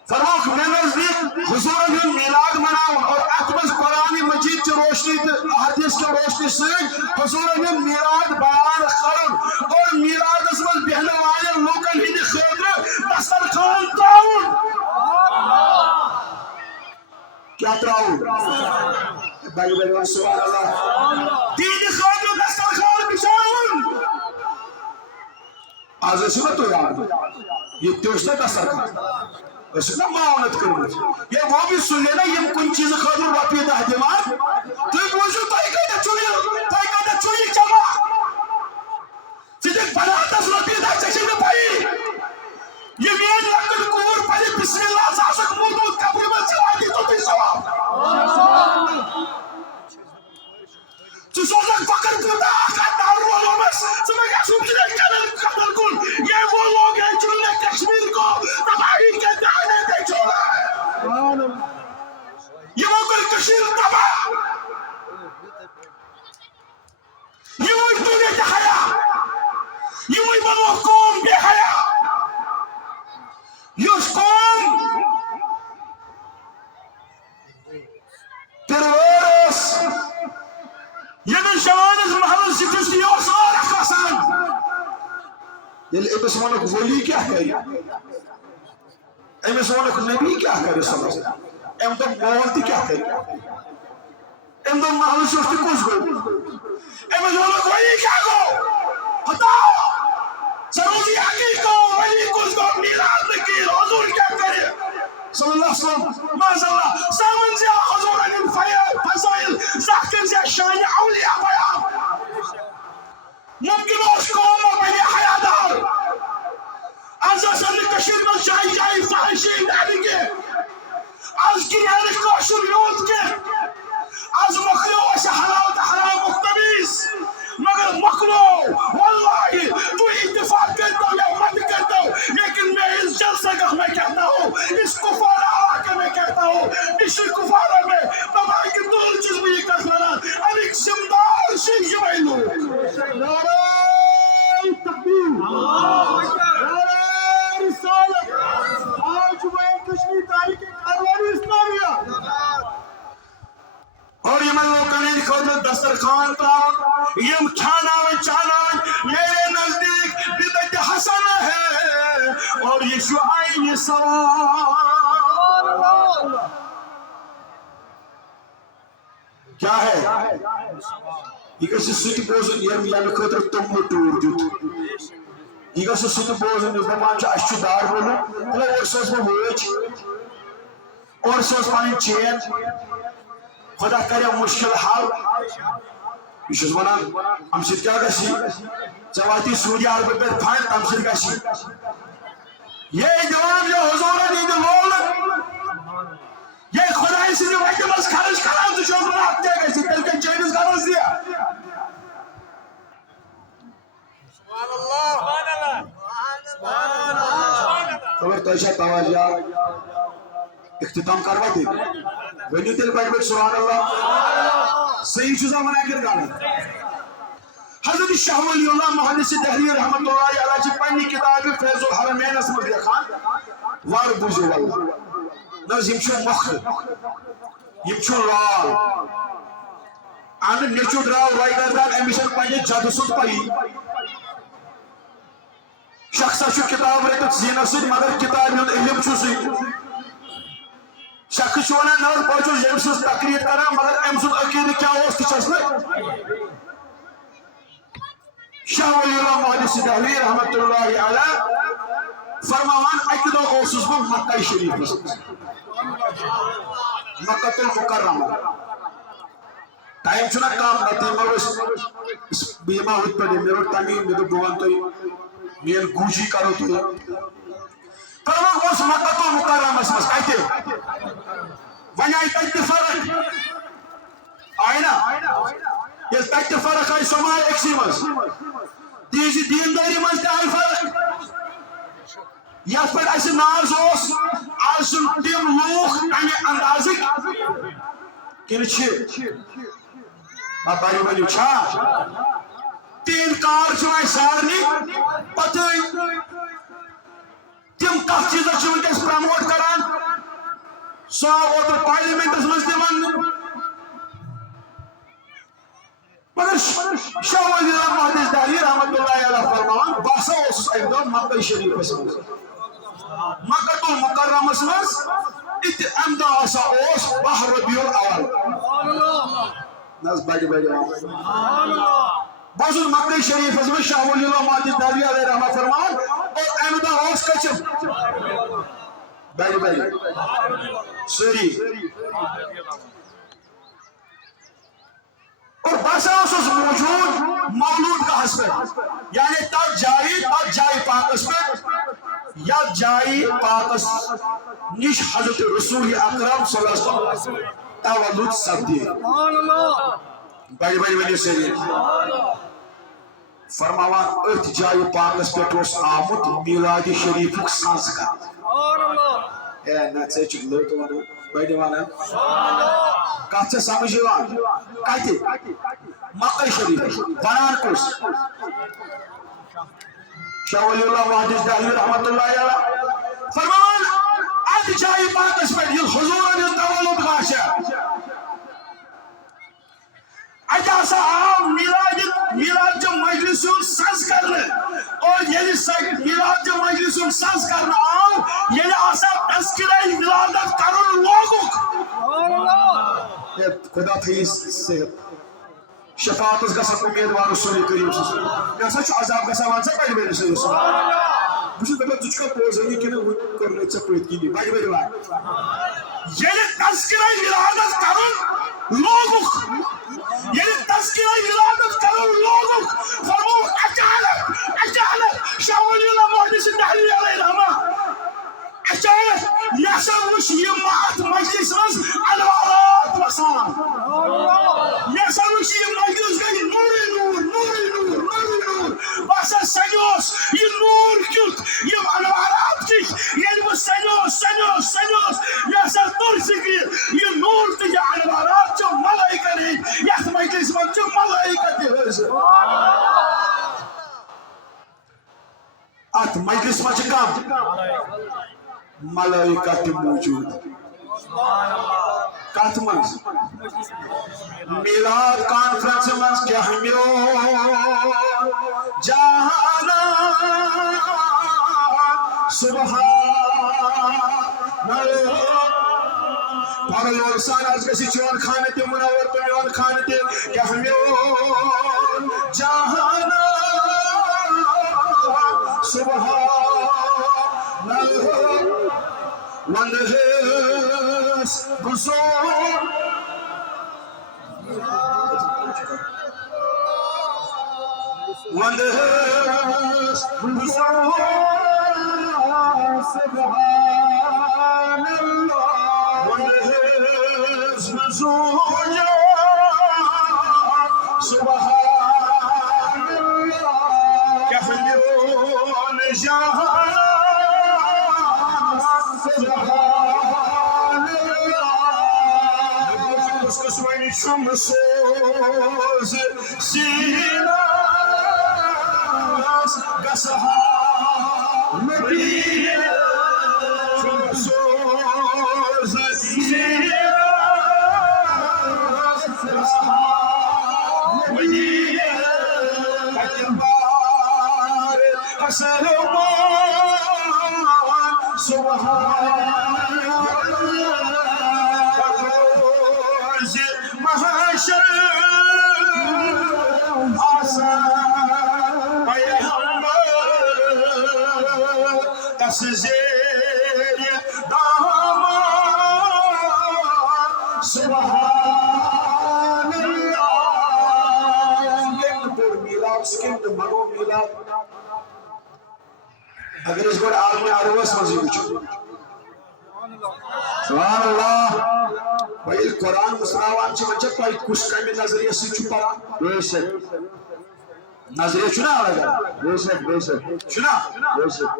فرموک میں نزدیک حضور نے میلاد مناون اور اتھ منٛز قرآن مجید کی روشنی تو حدیث کی روشنی سۭتۍ حضور نے میلاد بیان کرن اور میلادس منٛز بیہن والٮ۪ن لوٗکن ہٕنٛدِ خٲطرٕ دسترخوان ترٛاوُن کیا ترٛاوُن بڑِ سبحان اللہ تِہنٛدِ خٲطرٕ دسترخوان بچھاوُن آز ٲسِو نا تُہۍ یاد یہ تہِ اوس نا دسترخوان نا معاونت کرمت یہ وہ بھی سن لینا یہ کن چیز خاطر رۄپیہِ دہ دِوان تُہۍ بوٗزِو تۄہہِ کتٮ۪تھ چھُو یہِ جمع ژٕ دِکھ بناتس رۄپیہِ دہ ژےٚ چھے نہٕ پَیی یہ میٲنۍ لۄکٕٹ کوٗر پرِ بسم اللہ ژٕ آسکھ موٗدمُت قبرِ منٛز ژےٚ واتی توٚتُے ثواب ژٕ سوزکھ فخر کوٗتاہ اکھ ہتھ دارالعلومس ژٕ ما گژھِ وُچھنہٕ قدر کُن یہ وہ لوگ ہیں جنہوں نے کشمیر کو تباہی کے دہانے پہ چھوڑا ہے یہ وہ کوئی کشمیر تباہ یہ وہی تو نے دہایا یہ وہی بنو قوم بے حیا یہ اس قوم ترورس یہ میں شوانس محل سکستی اور سارا قسم یہ امس ونک ولی کیا کری امس ونک نبی کیا کری صلی اللہ علیہ وسلم ام دم مول تہ کیا کری ام دم محل سکستی کس گو امس ونک ولی کیا گو بتاؤ سروزی آگی کو ولی کس گو میلاد نکی حضور کیا کری صلی اللہ علیہ وسلم ماذا اللہ سامن سے حضور علی فضائل زاکر سے شان اولیاء بیان ممکن اس قوم بنی حیادار آج اصل کشیر میں جائے جائے فحشی ڈالیں گے آج کی نیل کوشر یوز کے آج مخلو اسے حلال تا حرام مختبیس مگر مخلو واللہ تو اتفاق کرتا ہو یا مت کرتا ہو لیکن میں اس جلسہ کا میں کہتا ہوں اس کفار علاقے میں کہتا ہوں اس کفار میں بابا کی دول چیز بھی یہ کسلنا ابھی سمدار شیخ جمعی لوگ نعرہ تکبیر نعرہ رسالت آج جمعی کشمیر تاریخ کاروانی اسلامیہ اور یہ لوگوں نے خود دسترخوان تراؤ یم کھانا چانا میرے نزدیک بدعت حسن ہے اور یہ شعائن ثواب کیا ہے یہ گژھِ سُہ بوزُن ییٚمہِ خٲطرٕ توٚملہٕ ٹوٗر دیُت یہ گژھِ سُہ بوزُن یُس دپان چھُ اَسہِ چھُ دار بولُن تہٕ اور سوز بہٕ وٲج اور سوز پنٕنۍ چین خدا کرے مشکل حال یہ چھُس ونان ام سۭتۍ کیٛاہ گژھِ ژےٚ واتی سعوٗدی عربہٕ پٮ۪ٹھ فنڈ تمہِ سۭتۍ گژھِ یہ دِوان یہ حضوٗرن ہٕنٛدِ لولہٕ یہ خداے سٕنٛدِ وتہِ منٛز خرٕچ کران ژٕ چھُکھ ونان اَتھ کیٛاہ گژھِ تیٚلہِ کَنہِ چٲنِس گرس دِ خبر تۄہہِ چھا توجہ اختتام کروا دے ونیو تیل بڑھ بڑھ سبحان اللہ صحیح چیزاں بنا کر گانا حضرت شاہ ولی اللہ محدث دہلی رحمت اللہ علیہ چی پنی کتاب فیض الحرمین اسم دیکھان وار بوزو واللہ ناز یم چھو مخل یم چھو لال آن نیچو دراو رائی گردان امیشن پنی جادو سود پائی شخصا چھو کتاب رہتا زینہ سید مگر کتاب یون علم چھو سید شخص چھونا نور پوچھو یم سز تقریر کرا مگر ام سز عقید کیا ہو اس چسنا شاہ ولی اللہ محدث دہلی رحمت اللہ علیہ فرماوان اکدو اوسس بہ مکہ شریف مکہ المکرمہ ٹائم چھنا کام نتی مروس بیما ہوت پڑے میرو تمیم میرو بوان تو میر گوشی کرو تو فرمان اس مکہ المکرمہ اس کہتے ونیا تک فرق آئے نا یہ تک فرق آئی سمائے ایکسی مز دیجی دینداری مز آئی فرق یا پر ایسے ناز ہوس آج تیم لوگ امی اندازک کن چھ آپ باری باری چھا تین کار چھوائے سارنی پتائی تیم کف چیزا چھوئے کس پراموٹ کران سو اوٹر پارلیمنٹ اس مجھتے مگر شاہ ولی اللہ محدث دہلی رحمت اللہ علیہ فرمان باسا اس ایک مکہ شریف اس مکہ المکرمہ اس امدہ آسا اوس بحر ربیع الاول ناز بڑی بڑی بازو مکہ شریف اس شاہ ولی اللہ محدث دہلی علیہ رحمت فرمان اور امدہ اوس کچھ بڑی بڑی سری اور باسا اس موجود مولود کا حسب یعنی تا جائی پاکس پر یا جائی پاکس نش حضرت رسول اکرم صلی اللہ علیہ وسلم تولد سبدی بڑی بڑی بڑی سری فرماوان ات جائی پاکس پر اس آمد میلاد شریف سانسکار اے نا چیچک لوٹ وانا بڑی وانا کہت سے سمجھے وانا کہتے مکہ شریف بنان کس شاہ ولی اللہ محدث دہلی رحمت اللہ علیہ فرمان ات جائی پاکس پر یہ حضور نے تولد غاشا اجاسا عام میلاد جو مجلسون ساز کرنے اور یہ میلاد جو مجلسون ساز کرنے عام یہ آسا تذکرہ میلادت کرن لوگوں خدا تھی صحت شفاعت اس گسا امیدوار رسول کریم صلی اللہ علیہ وسلم ایسا چھو عذاب گسا وانسا بڑی بڑی صلی اللہ علیہ وسلم بچے دبا تجھ کا پوزنی کی نہ کرنے چپریت کی نہیں بڑی بڑی بات یہ تذکرہ میلادت کرن لوگوں یہ تذکرہ ولادت کرو لوگوں فرمو اچانک شاہ ولی اللہ محدث مجلس تحریر علیہ رحمہ اچانک یسا وش یہ مات مجلس مز انوارات وسان یسا وش یہ مجلس گئی نوری نور نوری نور نوری نور باسا سنوس یہ نور کیت یہ انوارات کیت یہ وہ سنوس سنوس سنوس یسا تر سکر یہ نور تو یہ انوارات جو ملائکہ نے یہ مجلس مز جو ملائکہ تے ات مجلس مز کم ملائکہ تے موجود کت مز میلاد کانفرنس مز کیا ہمیو جہانا سبحان اللہ پاگل سان آج کسی چون خانے تے منور تو میون خانے تے کیا ہمیو جہانا سبحان اللہ وندہس بزرگ وندہس بزرگ سبحان اللہ وندہس بزرگ سبحان اللہ کہلیون جہاں سوانی شم سوز سیناس گسہا مدینہ شم سوز سیناس گسہا مدینہ اتبار حسن سبحان محشر آسان پیغمبر تسزیر دامان سبحان اللہ سکند پر میلاد سکند مرو میلاد اگر اس بڑا عالم عروس مزید چھو سبحان اللہ بھائی قرآن مسلمان چی بچہ پائی کس کمی نظریہ سے چھپارا بے شک نظریہ چنا آرہا گا بے شک چنا بے شک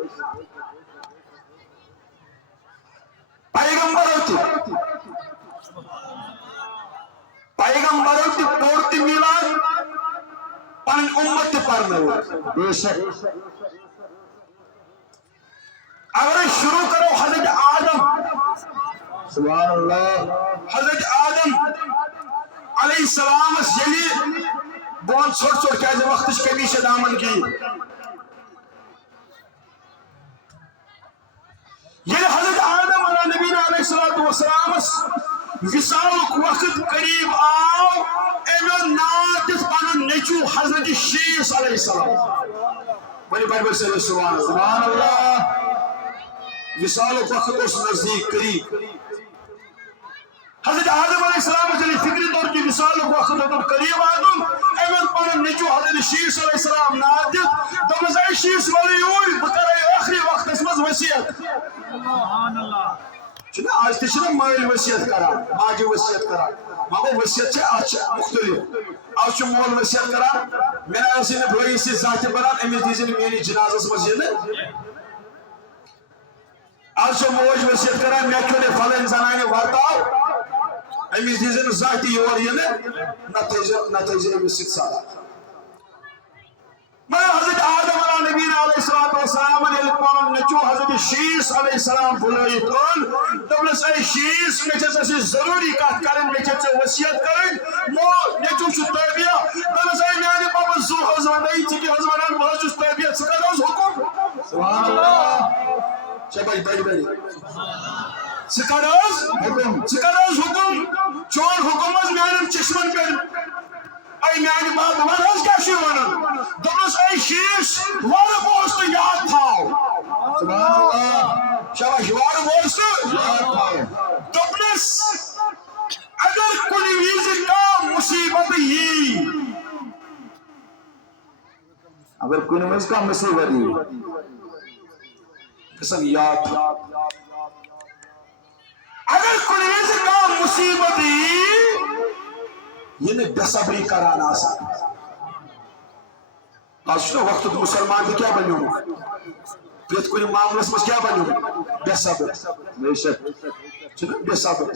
پیغمبر ہوتی پورتی میلاد پن امت پرنے ہوتی بے شک اگر شروع کرو حضرت آدم سبحان اللہ حضرت آدم علیہ السلام یلی بہت چھوٹ چھوٹ کیا وقت کمی سے دامن کی یہ حضرت آدم علیہ نبینا علیہ السلام وصال وقت قریب آو ایمن ناتف پانو نیچو حضرت شیس علیہ السلام بلی بائیبل سے سبحان اللہ وصال وقت اس نزدیک قریب حضرت آدم علیہ السلام جلی فکری طور کی وصال وقت تم قریب آدم ایمن پانو نیچو حضرت شیس علیہ السلام ناتف دمز ای شیس والی ہوئی بکر آخری وقت اس مز وسیعت سبحان اللہ چنا آج تشنا مائل وسیعت کرا ماجی وسیعت کرا ماما وسیعت چھے آج مختلف آج چھو مول وسیعت کرا میں نے اسی نے بھائی اسی ذات بران امیل دیزی نے میری جنازہ سمجھے آج چھو موج وسیعت کرا میں کیوں نے فلن زنانی وارتاو امیل دیزی نے ذاتی یور یہ نتیجہ امیل ست سالا میں حضرت آدم علیہ نبینا علیہ السلام علیہ پانو نچو حضرت شیس علیہ السلام بلائیت ان دبلس ای شیس میچے سے ضروری کات کرن میچے سے وسیعت کرن مو نچو شو تربیہ دبلس ای میانی بابا زو حضوانائی چکی حضوانان محجوز تربیت سکروز حکم سبحان اللہ شبائی بیڑی بیڑی سکروز حکم چون حکم از میانم چشمن پر ای میانی بابا ونہز کیا شیوانا دبلس ای شیس وار بوست یاد تھاو سبحان اللہ شباش وار بوست یاد تھاو دبلس اگر کلی ویزی کا مصیبت ہی اگر کلی ویزی کا مصیبت ہی قسم یاد اگر کنویز کا مصیبت یہ بے صبری کران آسان آج چھو وقت مسلمان کی کیا بنیوں پریت کوئی معاملس میں کیا بنیوں بے صبر بے صبر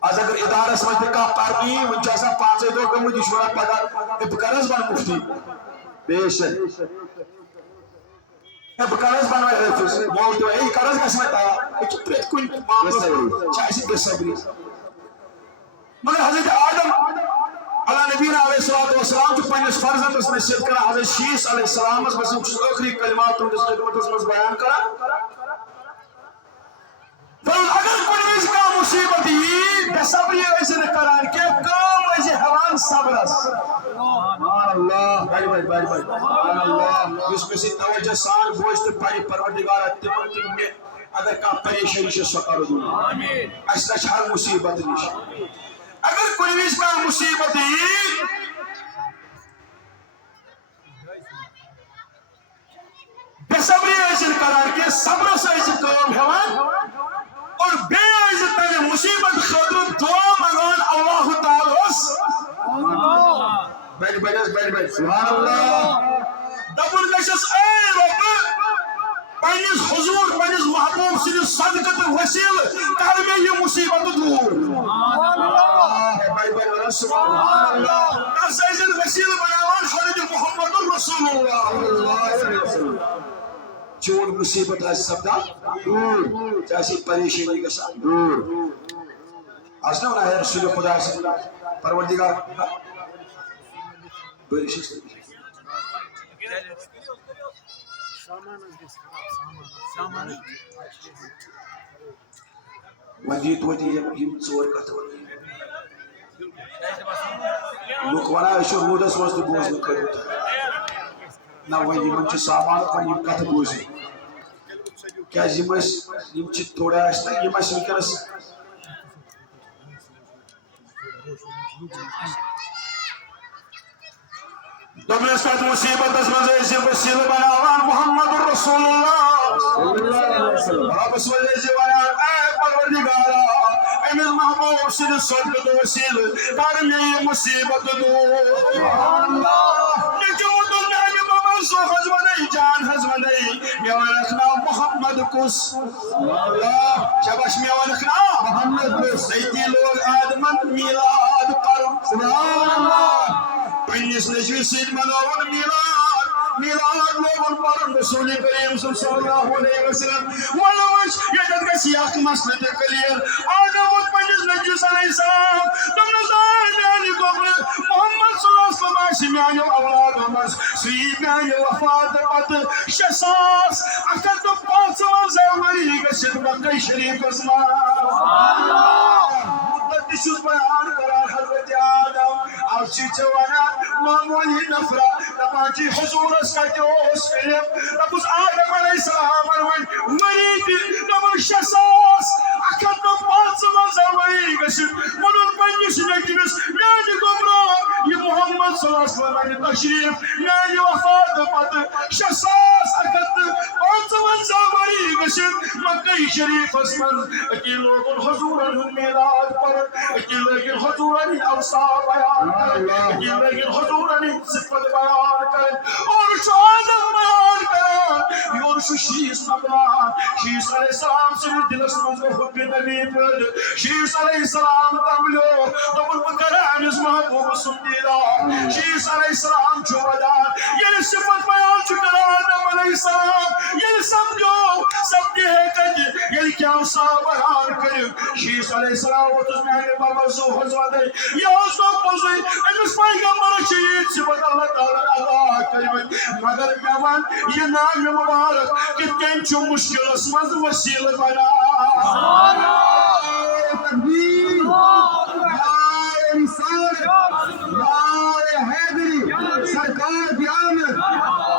آج اگر ادارہ سمجھتے کا پارمی ونچاسا 5 دو گمو دی شورا پگار بکرز بن مفتی بے شک بکرز بن حافظ موت ہے کرز کا سمجھتا ہے کہ پریت کوئی معاملس چاہیے بے صبری مگر حضرت آدم اللہ نبی علیہ السلام جو پنس فرزند اس میں صدق کرا حضرت شیس علیہ السلام اس میں آخری کلمات اس خدمت اس میں بیان کرا اگر کنویز کا مصیبت یہ بے صبری ایسے کران کہ کام ایسے حوان صبرس سبحان اللہ بھائی سبحان اللہ اس میں سے توجہ سان بوجھ تو پڑی پروردگار تمن میں اگر کا پریشانی سے سکر دوں ایسا ہر مصیبت نش اگر کنویز کا مصیبت بے صبری ایسے کران کہ صبر سے ایسے کام حوان اور بے عزت تیرے مصیبت خطر دعا مگان اللہ تعالی بیٹھ سبحان اللہ دبن گشس اے رب پنس حضور پنس محبوب سن صدقت وسیل کر میں یہ مصیبت دور سبحان اللہ کر سیزن وسیل بناوان حضرت محمد رسول اللہ چون مصیبت آج سبدا دور جیسی پریشانی کا ساتھ دور آج نہ ہونا ہے رسول خدا سے پروردگار بریشی سے وجید یم ژور کتھ لوک ونان اشو رودس مز تہ بوز نہ نہ وۄنۍ یِمن چھِ سامان وۄنۍ یِم کتھ بوزِ کیازِ یِم چھِ تھوڑا ٲسۍ نہ یِم ٲسۍ وٕنکٮ۪نس دوٚپنس پتہٕ مُصیبتس منٛز ٲسۍ یہِ وسیٖلہٕ بناوان محمد رسول اللہ رۄبس منٛز ٲسۍ یہِ ونان اے پروردگارا أمِس محبوب سٕنٛدِ صدقہٕ تہٕ وسیٖلہٕ کر مےٚ یہِ مُصیبت دوٗر مےٚ چھُ وُتُن میانہِ بابا سُہ حظ ونے جان حظ ونے مےٚ ونکھ ناو محمد کُس شاباش مےٚ ونکھ ناو محمد کُس أتی لوگ آدمن میلاد پرُن سبحان اللہ پنس نشوِ سۭتۍ مناوُن میلاد لوگن پرُن رسول کریم صلی اللہ علیہ وسلم ولو وٕچھ ییٚتٮ۪تھ گژھِ یہِ اکھ مسلہٕ تہِ کلیر آدم ووت پننِس نیٚچوِس علیہ السلام دوٚپنس آے میانہِ گوبرٕ محمد صلی اللہ علیہ وسلم آسہِ میانیو اولادو منٛز سُہ یی میانہِ وفات پتہٕ 6,155 ؤری گٔژھِتھ مکہ شریفس منٛز تہِ چھُس بیان کران حضرت آدم اب چھ ونان معمولی نفرا دپان چھ حضورس کتہ اوس علم دپس آدم علیہ السلام ون ؤری تہ دپن 6,155 ؤری گژھِتھ ونُن پننِس نیٚچوِس میانہِ گوبرو یہ محمد صلی اللہ علیہ وسلم تشریف میانہِ وفات پتہٕ 6,155 ؤری گژھِتھ مکہ شریفس منٛز أتی لوگن حضورن ہُنٛد میلاد پرُن أتی لٲگِن حضورن ہٕنٛدۍ اوصاف بیان کرٕنۍ أتی لٲگِن حضورن ہٕنٛدۍ صفت بیان کرٕنۍ اور چھُ آدم بیان کران یور چھُ شیٖس نبران شیٖس علیہ السلام سٕنٛدِس دِلس منٛز گوٚو حُبہِ نبی پٲدٕ شیٖس علیہ السلام تمبلیو دوٚپُن بہٕ کرٕ أمِس محبوٗب سُنٛد دیٖدار شیٖس علیہ السلام چھُ ودان ییٚلہِ صفت بیان چھُ کران آدم علیہ السلام ییٚلہِ سپدِ ہے کتہِ ییٚلہِ کیٛاہ اوصاف بیان کٔرِو شیٖس علیہ السلام ووتُس میانہِ بابا زو حظ ودے یہِ اوس گوٚو پوٚزُے أمِس پیغمبرس چھِ ییٖتۍ صفت اللہ تعالیٰ عطا کٔرمٕتۍ مگر مےٚ ون یہِ نامہِ مُبارک کِتھ کٔنۍ چھُ مُشکِلس منٛز وسیٖلہٕ بنان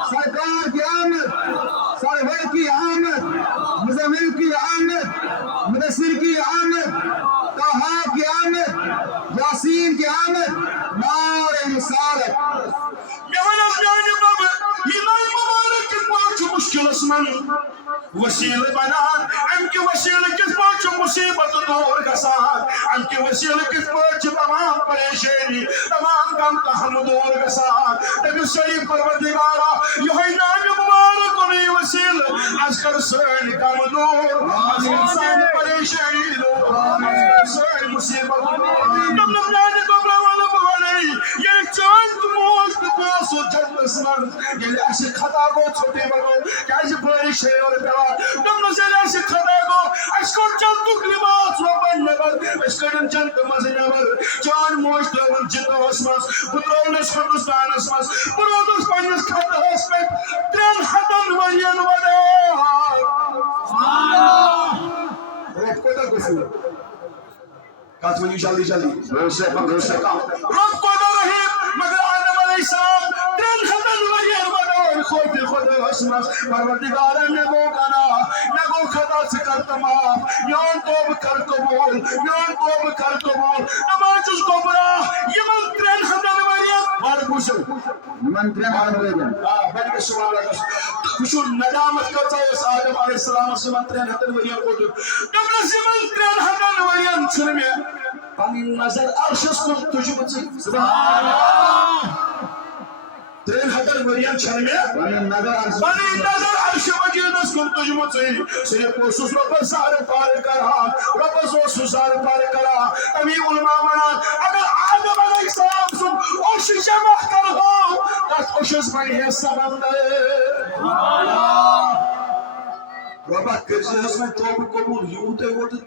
سرکار کی آمد سرور کی آمد مزمل کی آمد مدثر کی آمد طٰہٰ کی آمد یاسین کی آمد نار رسالت مےٚ ون حظ میانہِ بابا یہِ نامہِ مُبارک کِتھ پٲٹھۍ چھُ مُشکِلس منٛز وسیل بنان ام کی وسیل کس پاچ مصیبت دور گسان ام کی وسیل کس پاچ تمام پریشانی تمام غم تہم دور گسان نبی صلی پروردگارا یہ نام مبارک نی وسیل از کر سین غم دور از کر سین پریشانی دور سین مصیبت دور تم نبی کو بلاوالا بہانے یہ چاند موز پاس و جنس من یہ ایسے خطا کو چھوٹے بڑو کیسے بارش ہے اور پیار تم نزل ایسے خطا کو اشکر چند تک لباس و بن نبر اشکر چند مزن نبر جان موج دون جدو اسمس بطرونس خردستان اسمس برودس پانیس خطا اسمت ترین حدن ورین ودا روک کو دا گسل کات منی جلدی جلدی روشے کام روک کو دا رحیم مگر آدم علیہ السلام ترین حدن ورین ودا خود خود اسمس پروردگار نگو گنا نگو خدا سے کر تمام یون توب کر قبول یون توب کر قبول نماز اس کو برا یہ من ترین حدن ورین بار گوشل من ترین حدن ورین بڑی کے سبحان اللہ خوشو ندامت کرتا ہے اس آدم علیہ السلام سے من ترین حدن ورین کو قبل سے من ترین حدن ورین چھنمی پانی نظر عرشس کو تجھے بچے سبحان اللہ ترین حدن ورین چھنمی پانی نظر عرش مجید اس کو تجھے بچے صرف پوسوس رب سار پار کرا رب سوسو سار پار کرا تمہیں علماء منان اگر آدم علیہ السلام سن اوش جمع کر ہو تاس اوشس بڑی ہے سمندر ربا کرزی اس میں توب قبول یوتے ہوتے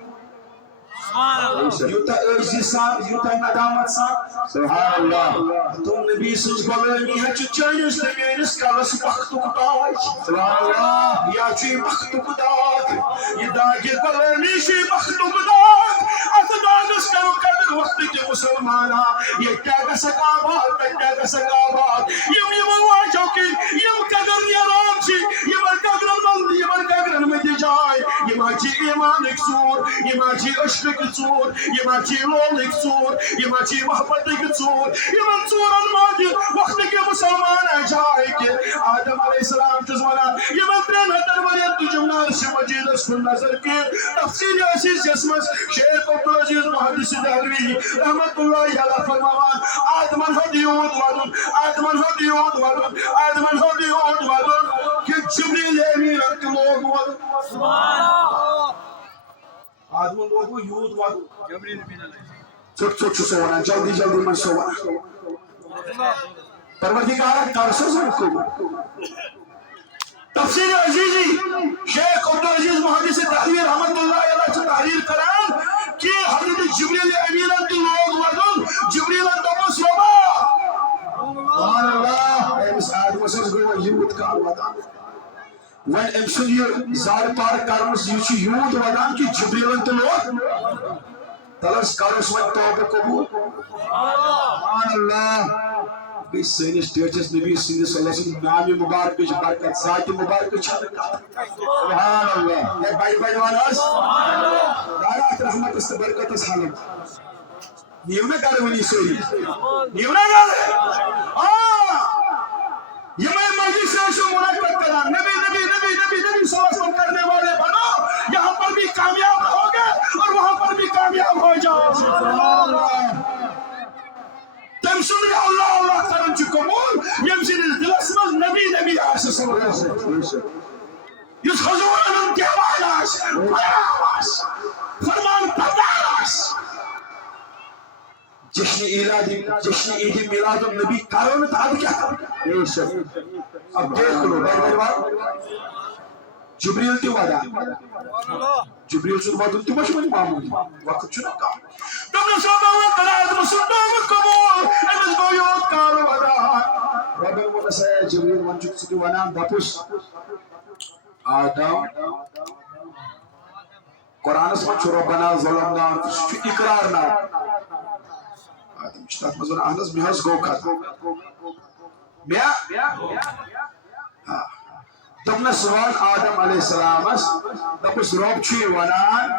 یوتا عجزی سان یوتا ندامت سان سبحان اللہ تو نبی سنز غلامی ہے چچانیس تمینس کالس وقت کتاج سبحان اللہ یا چی وقت کتاج یہ داگی غلامی شی وقت کتاج ات داگس کرو قدر وقت کے مسلمانا یہ کیا کا سکابات کیا کا سکابات یہ واجو کی یہ قدر نیران چی یہ قدر بند یہ قدر مدی جائے یہ ماچی ایمان ایک سور یہ ماچی عشق ایک سور یہ ماچی لول ایک سور یہ ماچی محبت ایک سور یہ منصور المادی وقت کے مسلمان ہے جائے کہ آدم علیہ السلام جزمانا یہ منترین حدر ورین تجمنا عرش مجید اس کو نظر کے تفسیر عزیز جسمس شیخ عبدالعزیز محدث دہلوی رحمت اللہ علیہ فرماوان آدمن حدیود وادن آدمن حدیود وادن آدمن حدیود وادن کہ جبریل امین انت لوگ وادن سبحان اللہ آدمن لوگ یود وادن جبریل امین علیہ چھوٹ چھوٹ سوانا جلدی جلدی من سوانا پروردگارہ ترسز کو تفسیر عزیزی شیخ عبدالعزیز محدث دہلوی رحمت اللہ علیہ سے تحریر کران کہ حضرت جبریل امین انت لوگ وادن جبریل انت مسلمہ سبحان اللہ ایمس آدم سرز گوہ یود کا وادان وین امسن یہ زار پار کرمس یہ یود وادان کی جبریل انت لوگ تلس کارس وقت توبہ قبول سبحان اللہ بیس سینس ٹیچس نبی صلی اللہ علیہ وسلم نام مبارک برکت ذات مبارک چھلکا سبحان اللہ یہ بائی بائی واناس دارات رحمت است برکت اس حالم نیونا گارے ونی سوئی نیونا گارے یہ میں مجلس سے شو منعقد کرا نبی نبی نبی نبی نبی سواسم کرنے والے بنو یہاں پر بھی کامیاب رہو گے اور وہاں پر بھی کامیاب ہو جاؤ تم سن گا اللہ اللہ کرن چی قبول یمزن دلسمز نبی نبی آسے صلی اللہ یس حضور انم دیوان آس فرمان پردار آس جشن عید میلاد النبی کارون تھا اب کیا اب دیکھ لو بھائی بات جبریل تی وعدہ جبریل سن وعدہ تی مشمنی معمولی وقت چنا کام تم نے سودا وقت رائد مسلمان قبول امس گویوت کارو وعدہ رب المدسہ جبریل منجک ستی ونام دپوس آدم قرآن اس میں چھو ربنا ظلمنا چھو اقرار نا آدم اشتاق مزون آنس محض گو کھاتا میا تم نے سوال آدم علیہ السلام دپس رب چھوئی ونان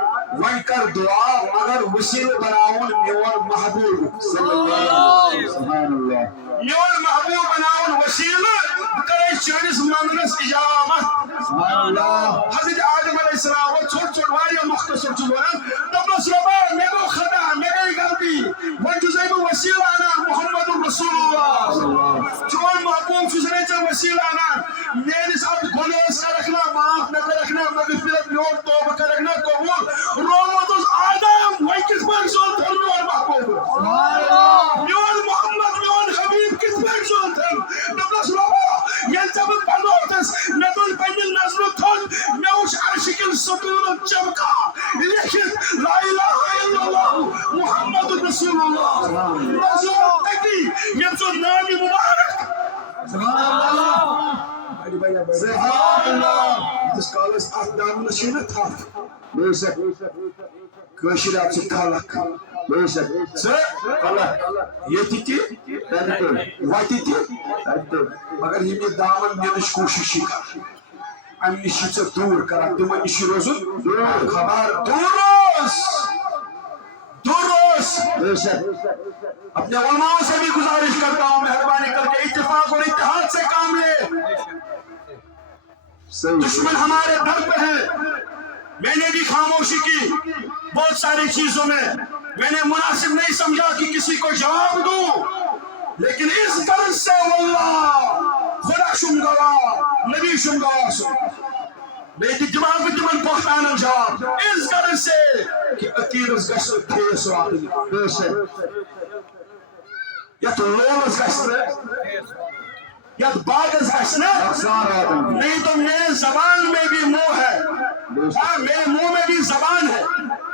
ون کر دعا مگر وسیل بناون میون محبوب صلی اللہ علیہ وسلم میون محبوب بناون وسیل بکرے چانس منگنس اجابت حضرت آدم علیہ السلام وہ چھوٹ چھوٹ واریاں مختصر چیز ونان دپنس ربا مے گو خطا مے گئی غلطی وۄنۍ چھُسے بہٕ وسیلہ انان محمد رسول اللہ چون محبوب چھُسے ژےٚ وسیلہ انان میٲنس اتھ گۄنہس کرکھ نا معاف مےٚ کرکھ نا مغفرت میون توبہٕ کرکھ نا قبول رومت اوس آدم وۄنۍ کِتھ پٲٹھۍ سوزتھن میون محبوب میون محمد میون حبیب کِتھ پٲٹھۍ سوزتھن دپنس ربا ییٚلہِ ژےٚ بہٕ بنووتھس مےٚ تُل پننہِ نظرٕ تھوٚد مےٚ وُچھ عرشہِ کٮ۪ن ستوٗنن چمکان لیکھِتھ لا الہ الا اللہ محمد رسول اللہ رسول تٔتی ییٚمہِ سُنٛد نامہِ مُبارک سبحان اللہ ییٖتِس کالس اتھ نامنس چھُے نا تھپھ بے شک کٲشِر اتھ چھِ خلق بے شک خلق ییٚتہِ تہِ وتہِ تہِ مگر یِم یہِ دامن نِنٕچ کوٗشش چھِ کران امہِ نِش چھِ ژےٚ دوٗر کران تِمن نِش چھُ روزُن خبر دور روز اپنے علماؤں سے بھی گزارش کرتا ہوں مہربانی کر کے اتفاق اور اتحاد سے کام لے دشمن ہمارے در پہ ہے میں نے بھی خاموشی کی بہت ساری چیزوں میں نے مناسب نہیں سمجھا کہ کسی کو جواب دوں لیکن اس غرض سے واللہ خدا شم گواہ نبی شم گواہ سو میری دماغ میں تمن پہتانن جواب اس غرض سے کہ عقیدس گژھِ ٹھیس واتٕنۍ یتھ لولس گژھِ نہٕ یتھ باغس گژھِ نہٕ نہیں تو میرے زبان میں بھی منہ ہے میرے منہ میں بھی زبان ہے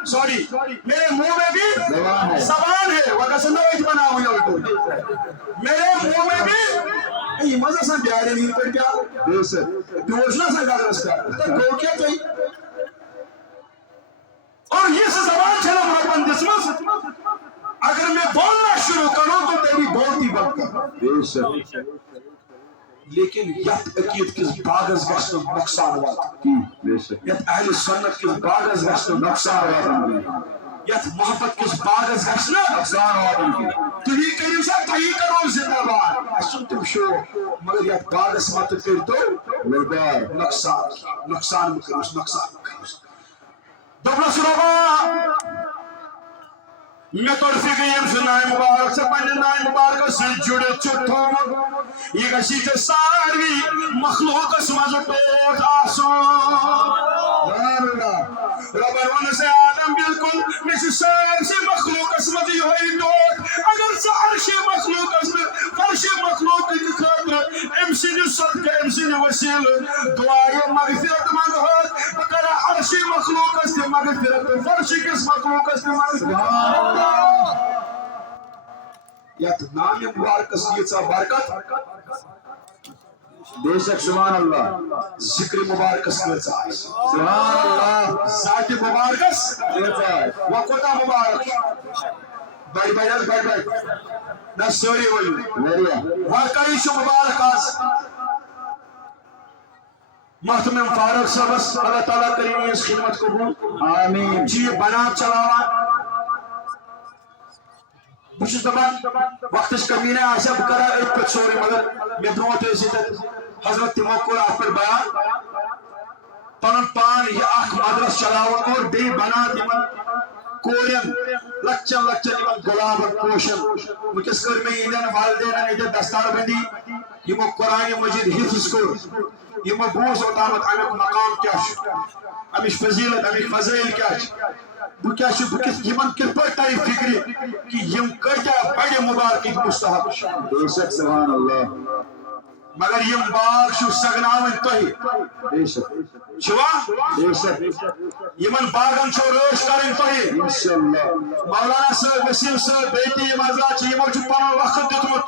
سوری میرے منہ میں بھی زبان ہے وہ گژھن نہٕ أتھۍ بناوٕنۍ اُلٹہٕ میرے منہ میں بھی یہ مزہ آسان بیارٮ۪ن ہِنٛدۍ پٲٹھۍ پیٛالہٕ تیوٗت چھُنہ آسان گگرس پیٛالہٕ تہٕ گوٚو کیٛاہ تۄہہِ اور یہ زبان چھنہ ربن دِژمٕژ اگر میں بولنا شروع کروں تو تیری بولتی بند کر لیکن یت عقید کس باغس گژھِ نہٕ نۄقصان واتُن یت اہل سنت کس باغس گژھِ نہٕ نۄقصان واتُن یت محبت کس باغس گژھِ نہٕ نۄقصان واتُن تُہی کٔرِو سا تُہی کرو زندہ باد اَسہِ چھُنہٕ تِم شوق مگر یتھ باغس متہٕ کٔرۍتو نۄقصان مہٕ کٔرِوس نۄقصان مہٕ کٔرِوس دوٚپنس رۄبا میں توڑ فکر یم سے نائے مبارک سے پنجے نائے مبارک سے جڑے چھوٹوں یہ گشی کے ساروی مخلوق اس مزو ٹوٹ آسان ربر ون سے آدم بالکل مجھے سارسی مخلوق اس مزی ہوئی ٹوٹ اگر سارشی مخلوق اس میں فرشی مخلوق کی خاطر امسینی صدقہ امسینی وسیل دعائے مغفرت مانگ ہوت بکرہ عرشی مخلوق اس کی مغفرت فرشی کس مخلوق اس کی مغفرت یت نام مبارک ییٖژاہ برکت بے شک سبحان اللہ ذکر مبارکس کۭژاہ سبحان اللہ ذات مبارکس کۭژاہ وۄنۍ کوتاہ مبارک بڑِ بڑِ حظ بڑِ بڑِ نہ سٲری ؤنِو واقعی چھُ مبارک آز محتمم فاروق صٲبس اللہ تعالیٰ کٔرِنۍ یِہنٛز خدمت قبوٗل آمیٖن چھِ یہِ بنان چلاوان بہٕ چھُس دپان وقتٕچ کمی نہ آسہِ بہٕ کرٕ أتھۍ پٮ۪ٹھ سورُے مگر مےٚ برونٛٹھ ٲسۍ ییٚتٮ۪تھ حضرت تِمو کوٚر اتھ پٮ۪ٹھ بیان پنُن پان یہِ اکھ مدرس چلاوُن اور بیٚیہِ بنان تِمن کورٮ۪ن لۄکچن لۄکچن یِمن غلامن کوشن وٕنکٮ۪س کٔر مےٚ یِہنٛدٮ۪ن والدینن ییٚتٮ۪تھ دستار بندی یِمو قرآنِ مجیٖد حِفظ کوٚر یِمو بوٗز اوتامتھ امیُک مقام کیٛاہ چھُ امِچ فضیلت امِکۍ فضٲیل کیٛاہ چھِ بہٕ کیٛاہ چھُس بہٕ کِتھ یِمن کِتھ پٲٹھۍ ترِ فکرِ کہ یِم کۭتیاہ بڑِ مبارکٕکۍ مستحق چھِ بے شک سبحان اللہ مگر یِم باغ چھِو سگناوٕنۍ تۄہہِ چھُوا بے شک یِمن باغن چھو رٲچھ کرٕنۍ تۄہہِ انشاءاللہ مولانا صٲب وسیٖم صٲب بیٚیہِ تہِ یِم حضرات چھِ یِمو چھُ پنُن وقت دیُتمُت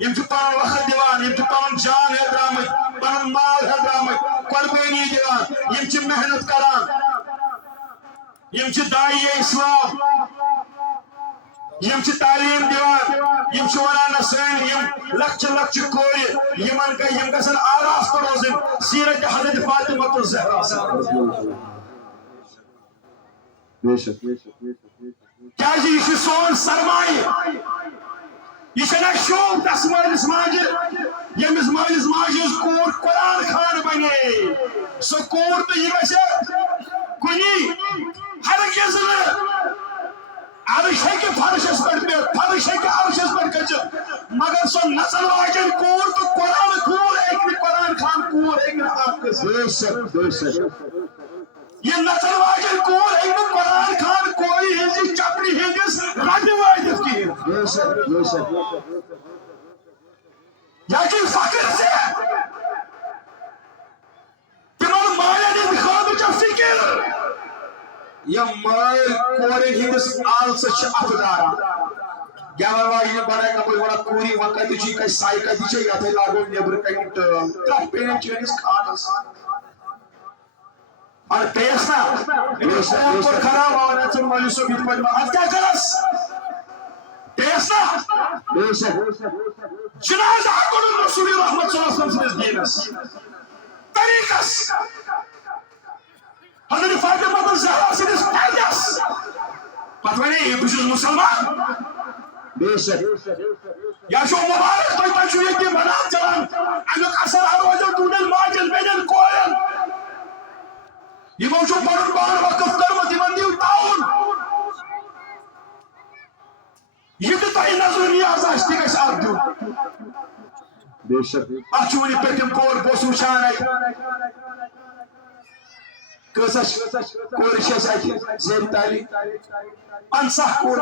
یِم چھِ پنُن وقت دِوان یِم چھِ پنُن جان ہیٚترامٕتۍ پنُن مال ہیٚترامٕتۍ قۄربٲنی دِوان یِم چھِ محنت کران یم چھِ داعیہ اسلام یم چھِ تعلیٖم دِوان یم چھِ ونان نہ سٲنۍ یم لۄکچہِ لۄکچہِ کورِ یم گژھن آراستہٕ روزٕنۍ سیرت حضرت فاطمہ الزہرا کیازِ یہِ چھُ سون سرمایہ یہ چھنا شوق تس مٲلِس ماجہِ ییٚمِس مٲلِس ماجہِ ہٕنٛز کوٗر قرآن خان بنے سکور تو یہ ویسے کنی ہرگز عرش ہے کہ فرشس پر فرش ہے کہ عرشس پر کچھ مگر سو نسل واجن کور تو قرآن کور ایک بھی قرآن خان کور ایک بھی آپ کے یہ نسل واجن کور ایک بھی قرآن خان کوئی ہنسی چپڑی ہنگس راجی واجد کی یا کہ فقر سے تمہارا مایا نے دکھا بچا فکر یہ مائل کورے ہندس آل سچ افدارا گیور واجی نے بڑھائی کبھی بڑا کوری وقت جی کئی سائی کا دیچے یا تھے لاغو نیبر کئی تراہ پینے چیز کھانس اور پیسنا کون پر خراب آوانا چن والی سو بیت مجمع آج کیا کرس پیسنا جنازہ کنن رسول رحمت صلی اللہ علیہ وسلم سے دینس طریقس حضرت فاطمہ الزہرا سے اس پیدس پتوانی یہ بشش مسلمان یا شو مبارک توی تنشو یکی منات چلان انک اثر ہر وجہ دونل ماجل بیدن کوئن یہ موشو پڑھن بار وقف کرمت من دیو تاؤن یہ تو تائی نظر نیاز آشتی کا ساتھ دیو اچھونی پیتم کور بوسو شانائی کسش کورشش آئی زیر تالی انسح کور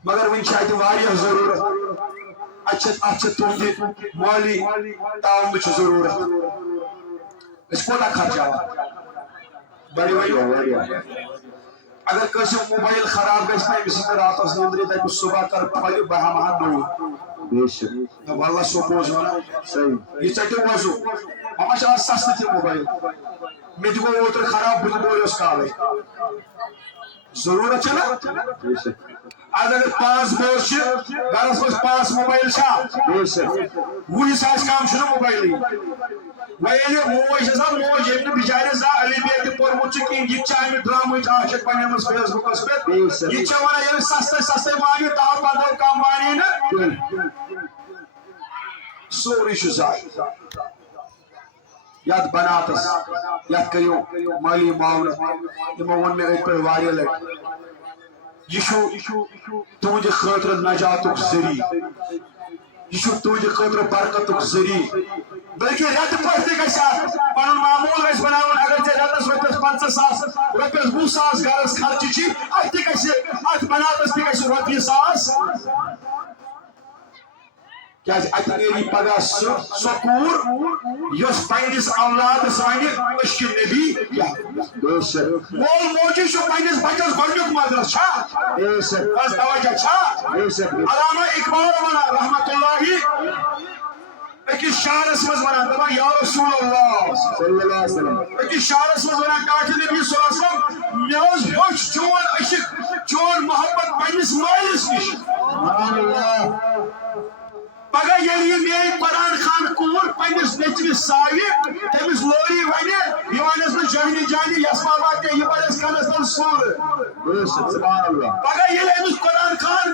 مگر ون شاید واریہ ضرورت اچھا تمہیں مالی تعاون چھ ضرورت اس کو نہ خرچہ بڑی بڑی اگر کسی موبائل خراب گئے میں کسی میں رات اس نندری تک صبح کر پھلی بہا مہا نو واللہ سو پوز ہونا یہ چاہتے وضو ہما شاہ سستے تھے موبائل میں دیکھو اوتر خراب بلی بوئی اس کالے ضرورت چلا آج اگر 5 بوش گرس بس 5 موبائل شاہ وہی ساس کام شنو موبائلی ویلی موج ہسا موج یمن بچارے زا علی بیت پورمت چکین یہ چاہ میں ڈرامچ عاشق بنیمس فیس بکس پہ یہ چاہ وانا یہ سستے مانگی داو پندو کام بانی نا سوری شو زائی یاد بناتس یاد کریو مالی معاونت یہ مون میں ایک پر واری لگ یہ شو تمہیں خاطر نجاتک ذریع یہ شو تمہیں خاطر برکتک ذریع بلکہ رت پڑھتے گا ساتھ پنن معمول گھس بناون اگر ژے رتس رۄپیس 50,000 رۄپیس 20,000 گرس خرچہ چھ ات تہ گژھِ ات بناتس تہ گژھِ رۄپیہِ 1,000 کیا ات نیری پگہ سکور یس پنس اولادس ونہ اشک نبی مول موجی پنس بچس گۄڈنیُک مدرس چھا بس توجہ چھا علامہ اقبال ونان رحمت اللہ اکس شعرس مز ونان دپان یا رسول اللہ صلی اللہ علیہ وسلم اکس شعرس مز ونان ٹاٹھ نبی صلی اللہ علیہ وسلم مے اوس ہیوٚچھ چون عشق چون محبت پنس مالس نش پگہ ییٚلہِ یہِ میٲنۍ قرآن خان کوٗر پننس نیچوِس ساوِ تٔمِس لوری ونہِ یہِ ونٮ۪س نہٕ جہنی جانی یس بابا تے یہِ پرٮ۪س کھنس تل سور پگہ ییٚلہِ أمِس قرآن خان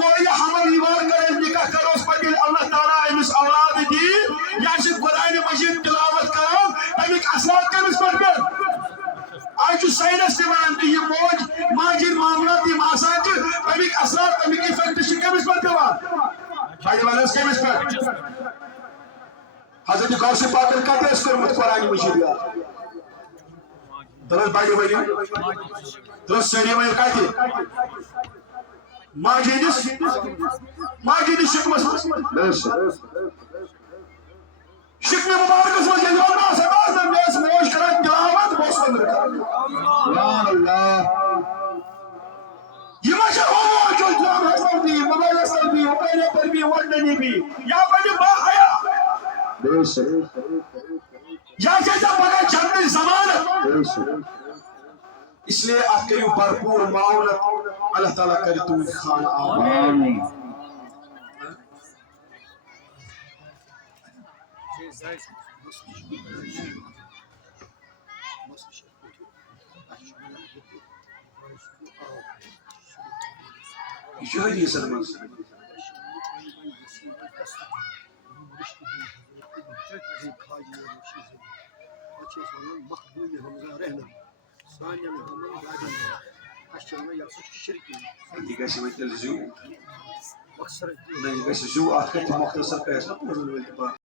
کورِ حمل یِوان کرے نکاح کروس پتہٕ ییٚلہِ اللہ تعالیٰ أمِس اولاد دی یہِ آسہِ قرآنِ مجیٖد تلاوت کران تمیُک اثرات کٔمِس پٮ۪ٹھ پیٚن آج سائنس تہ ونان کہ یہ موج ماجد معاملات یِم آسان چھِ تمیُک اثرات تمیُک افیکٹ چھِ کٔمِس پٮ۪ٹھ پیٚوان حضرت غوث پاکن کتھ اس کرمت قرآن مجید یاد درس بڑی ؤری درس سری ؤری کتھ ماجدس شکمس شکم مبارکس مجھ ییٚلہِ وَنان آسان مےٚ ٲس موج کران تلاوت بہٕ اوسُس أنٛدرٕ کران سبحان اللہ یہ مجھے ہو جو قرآن حضر بھی موبائل اثر بھی موبائل پر بھی وردنی بھی یا بنی با حیا یا جیسا پگہ جنت زمان اس لیے آپ کے یوں بھرپور معاونت اللہ تعالیٰ کرے تو خان آمین یہ ہے سلمان ونان مقبول حمزہ رہنم سانین ہمن گاڑین اشن یقصد شرکی یہ گژھِ وۄنۍ تیٚلہِ زیوٗ مقصد نہ یہِ گژھِ زیوٗ اَتھ کَتہِ مۄختصر گژھِ نہ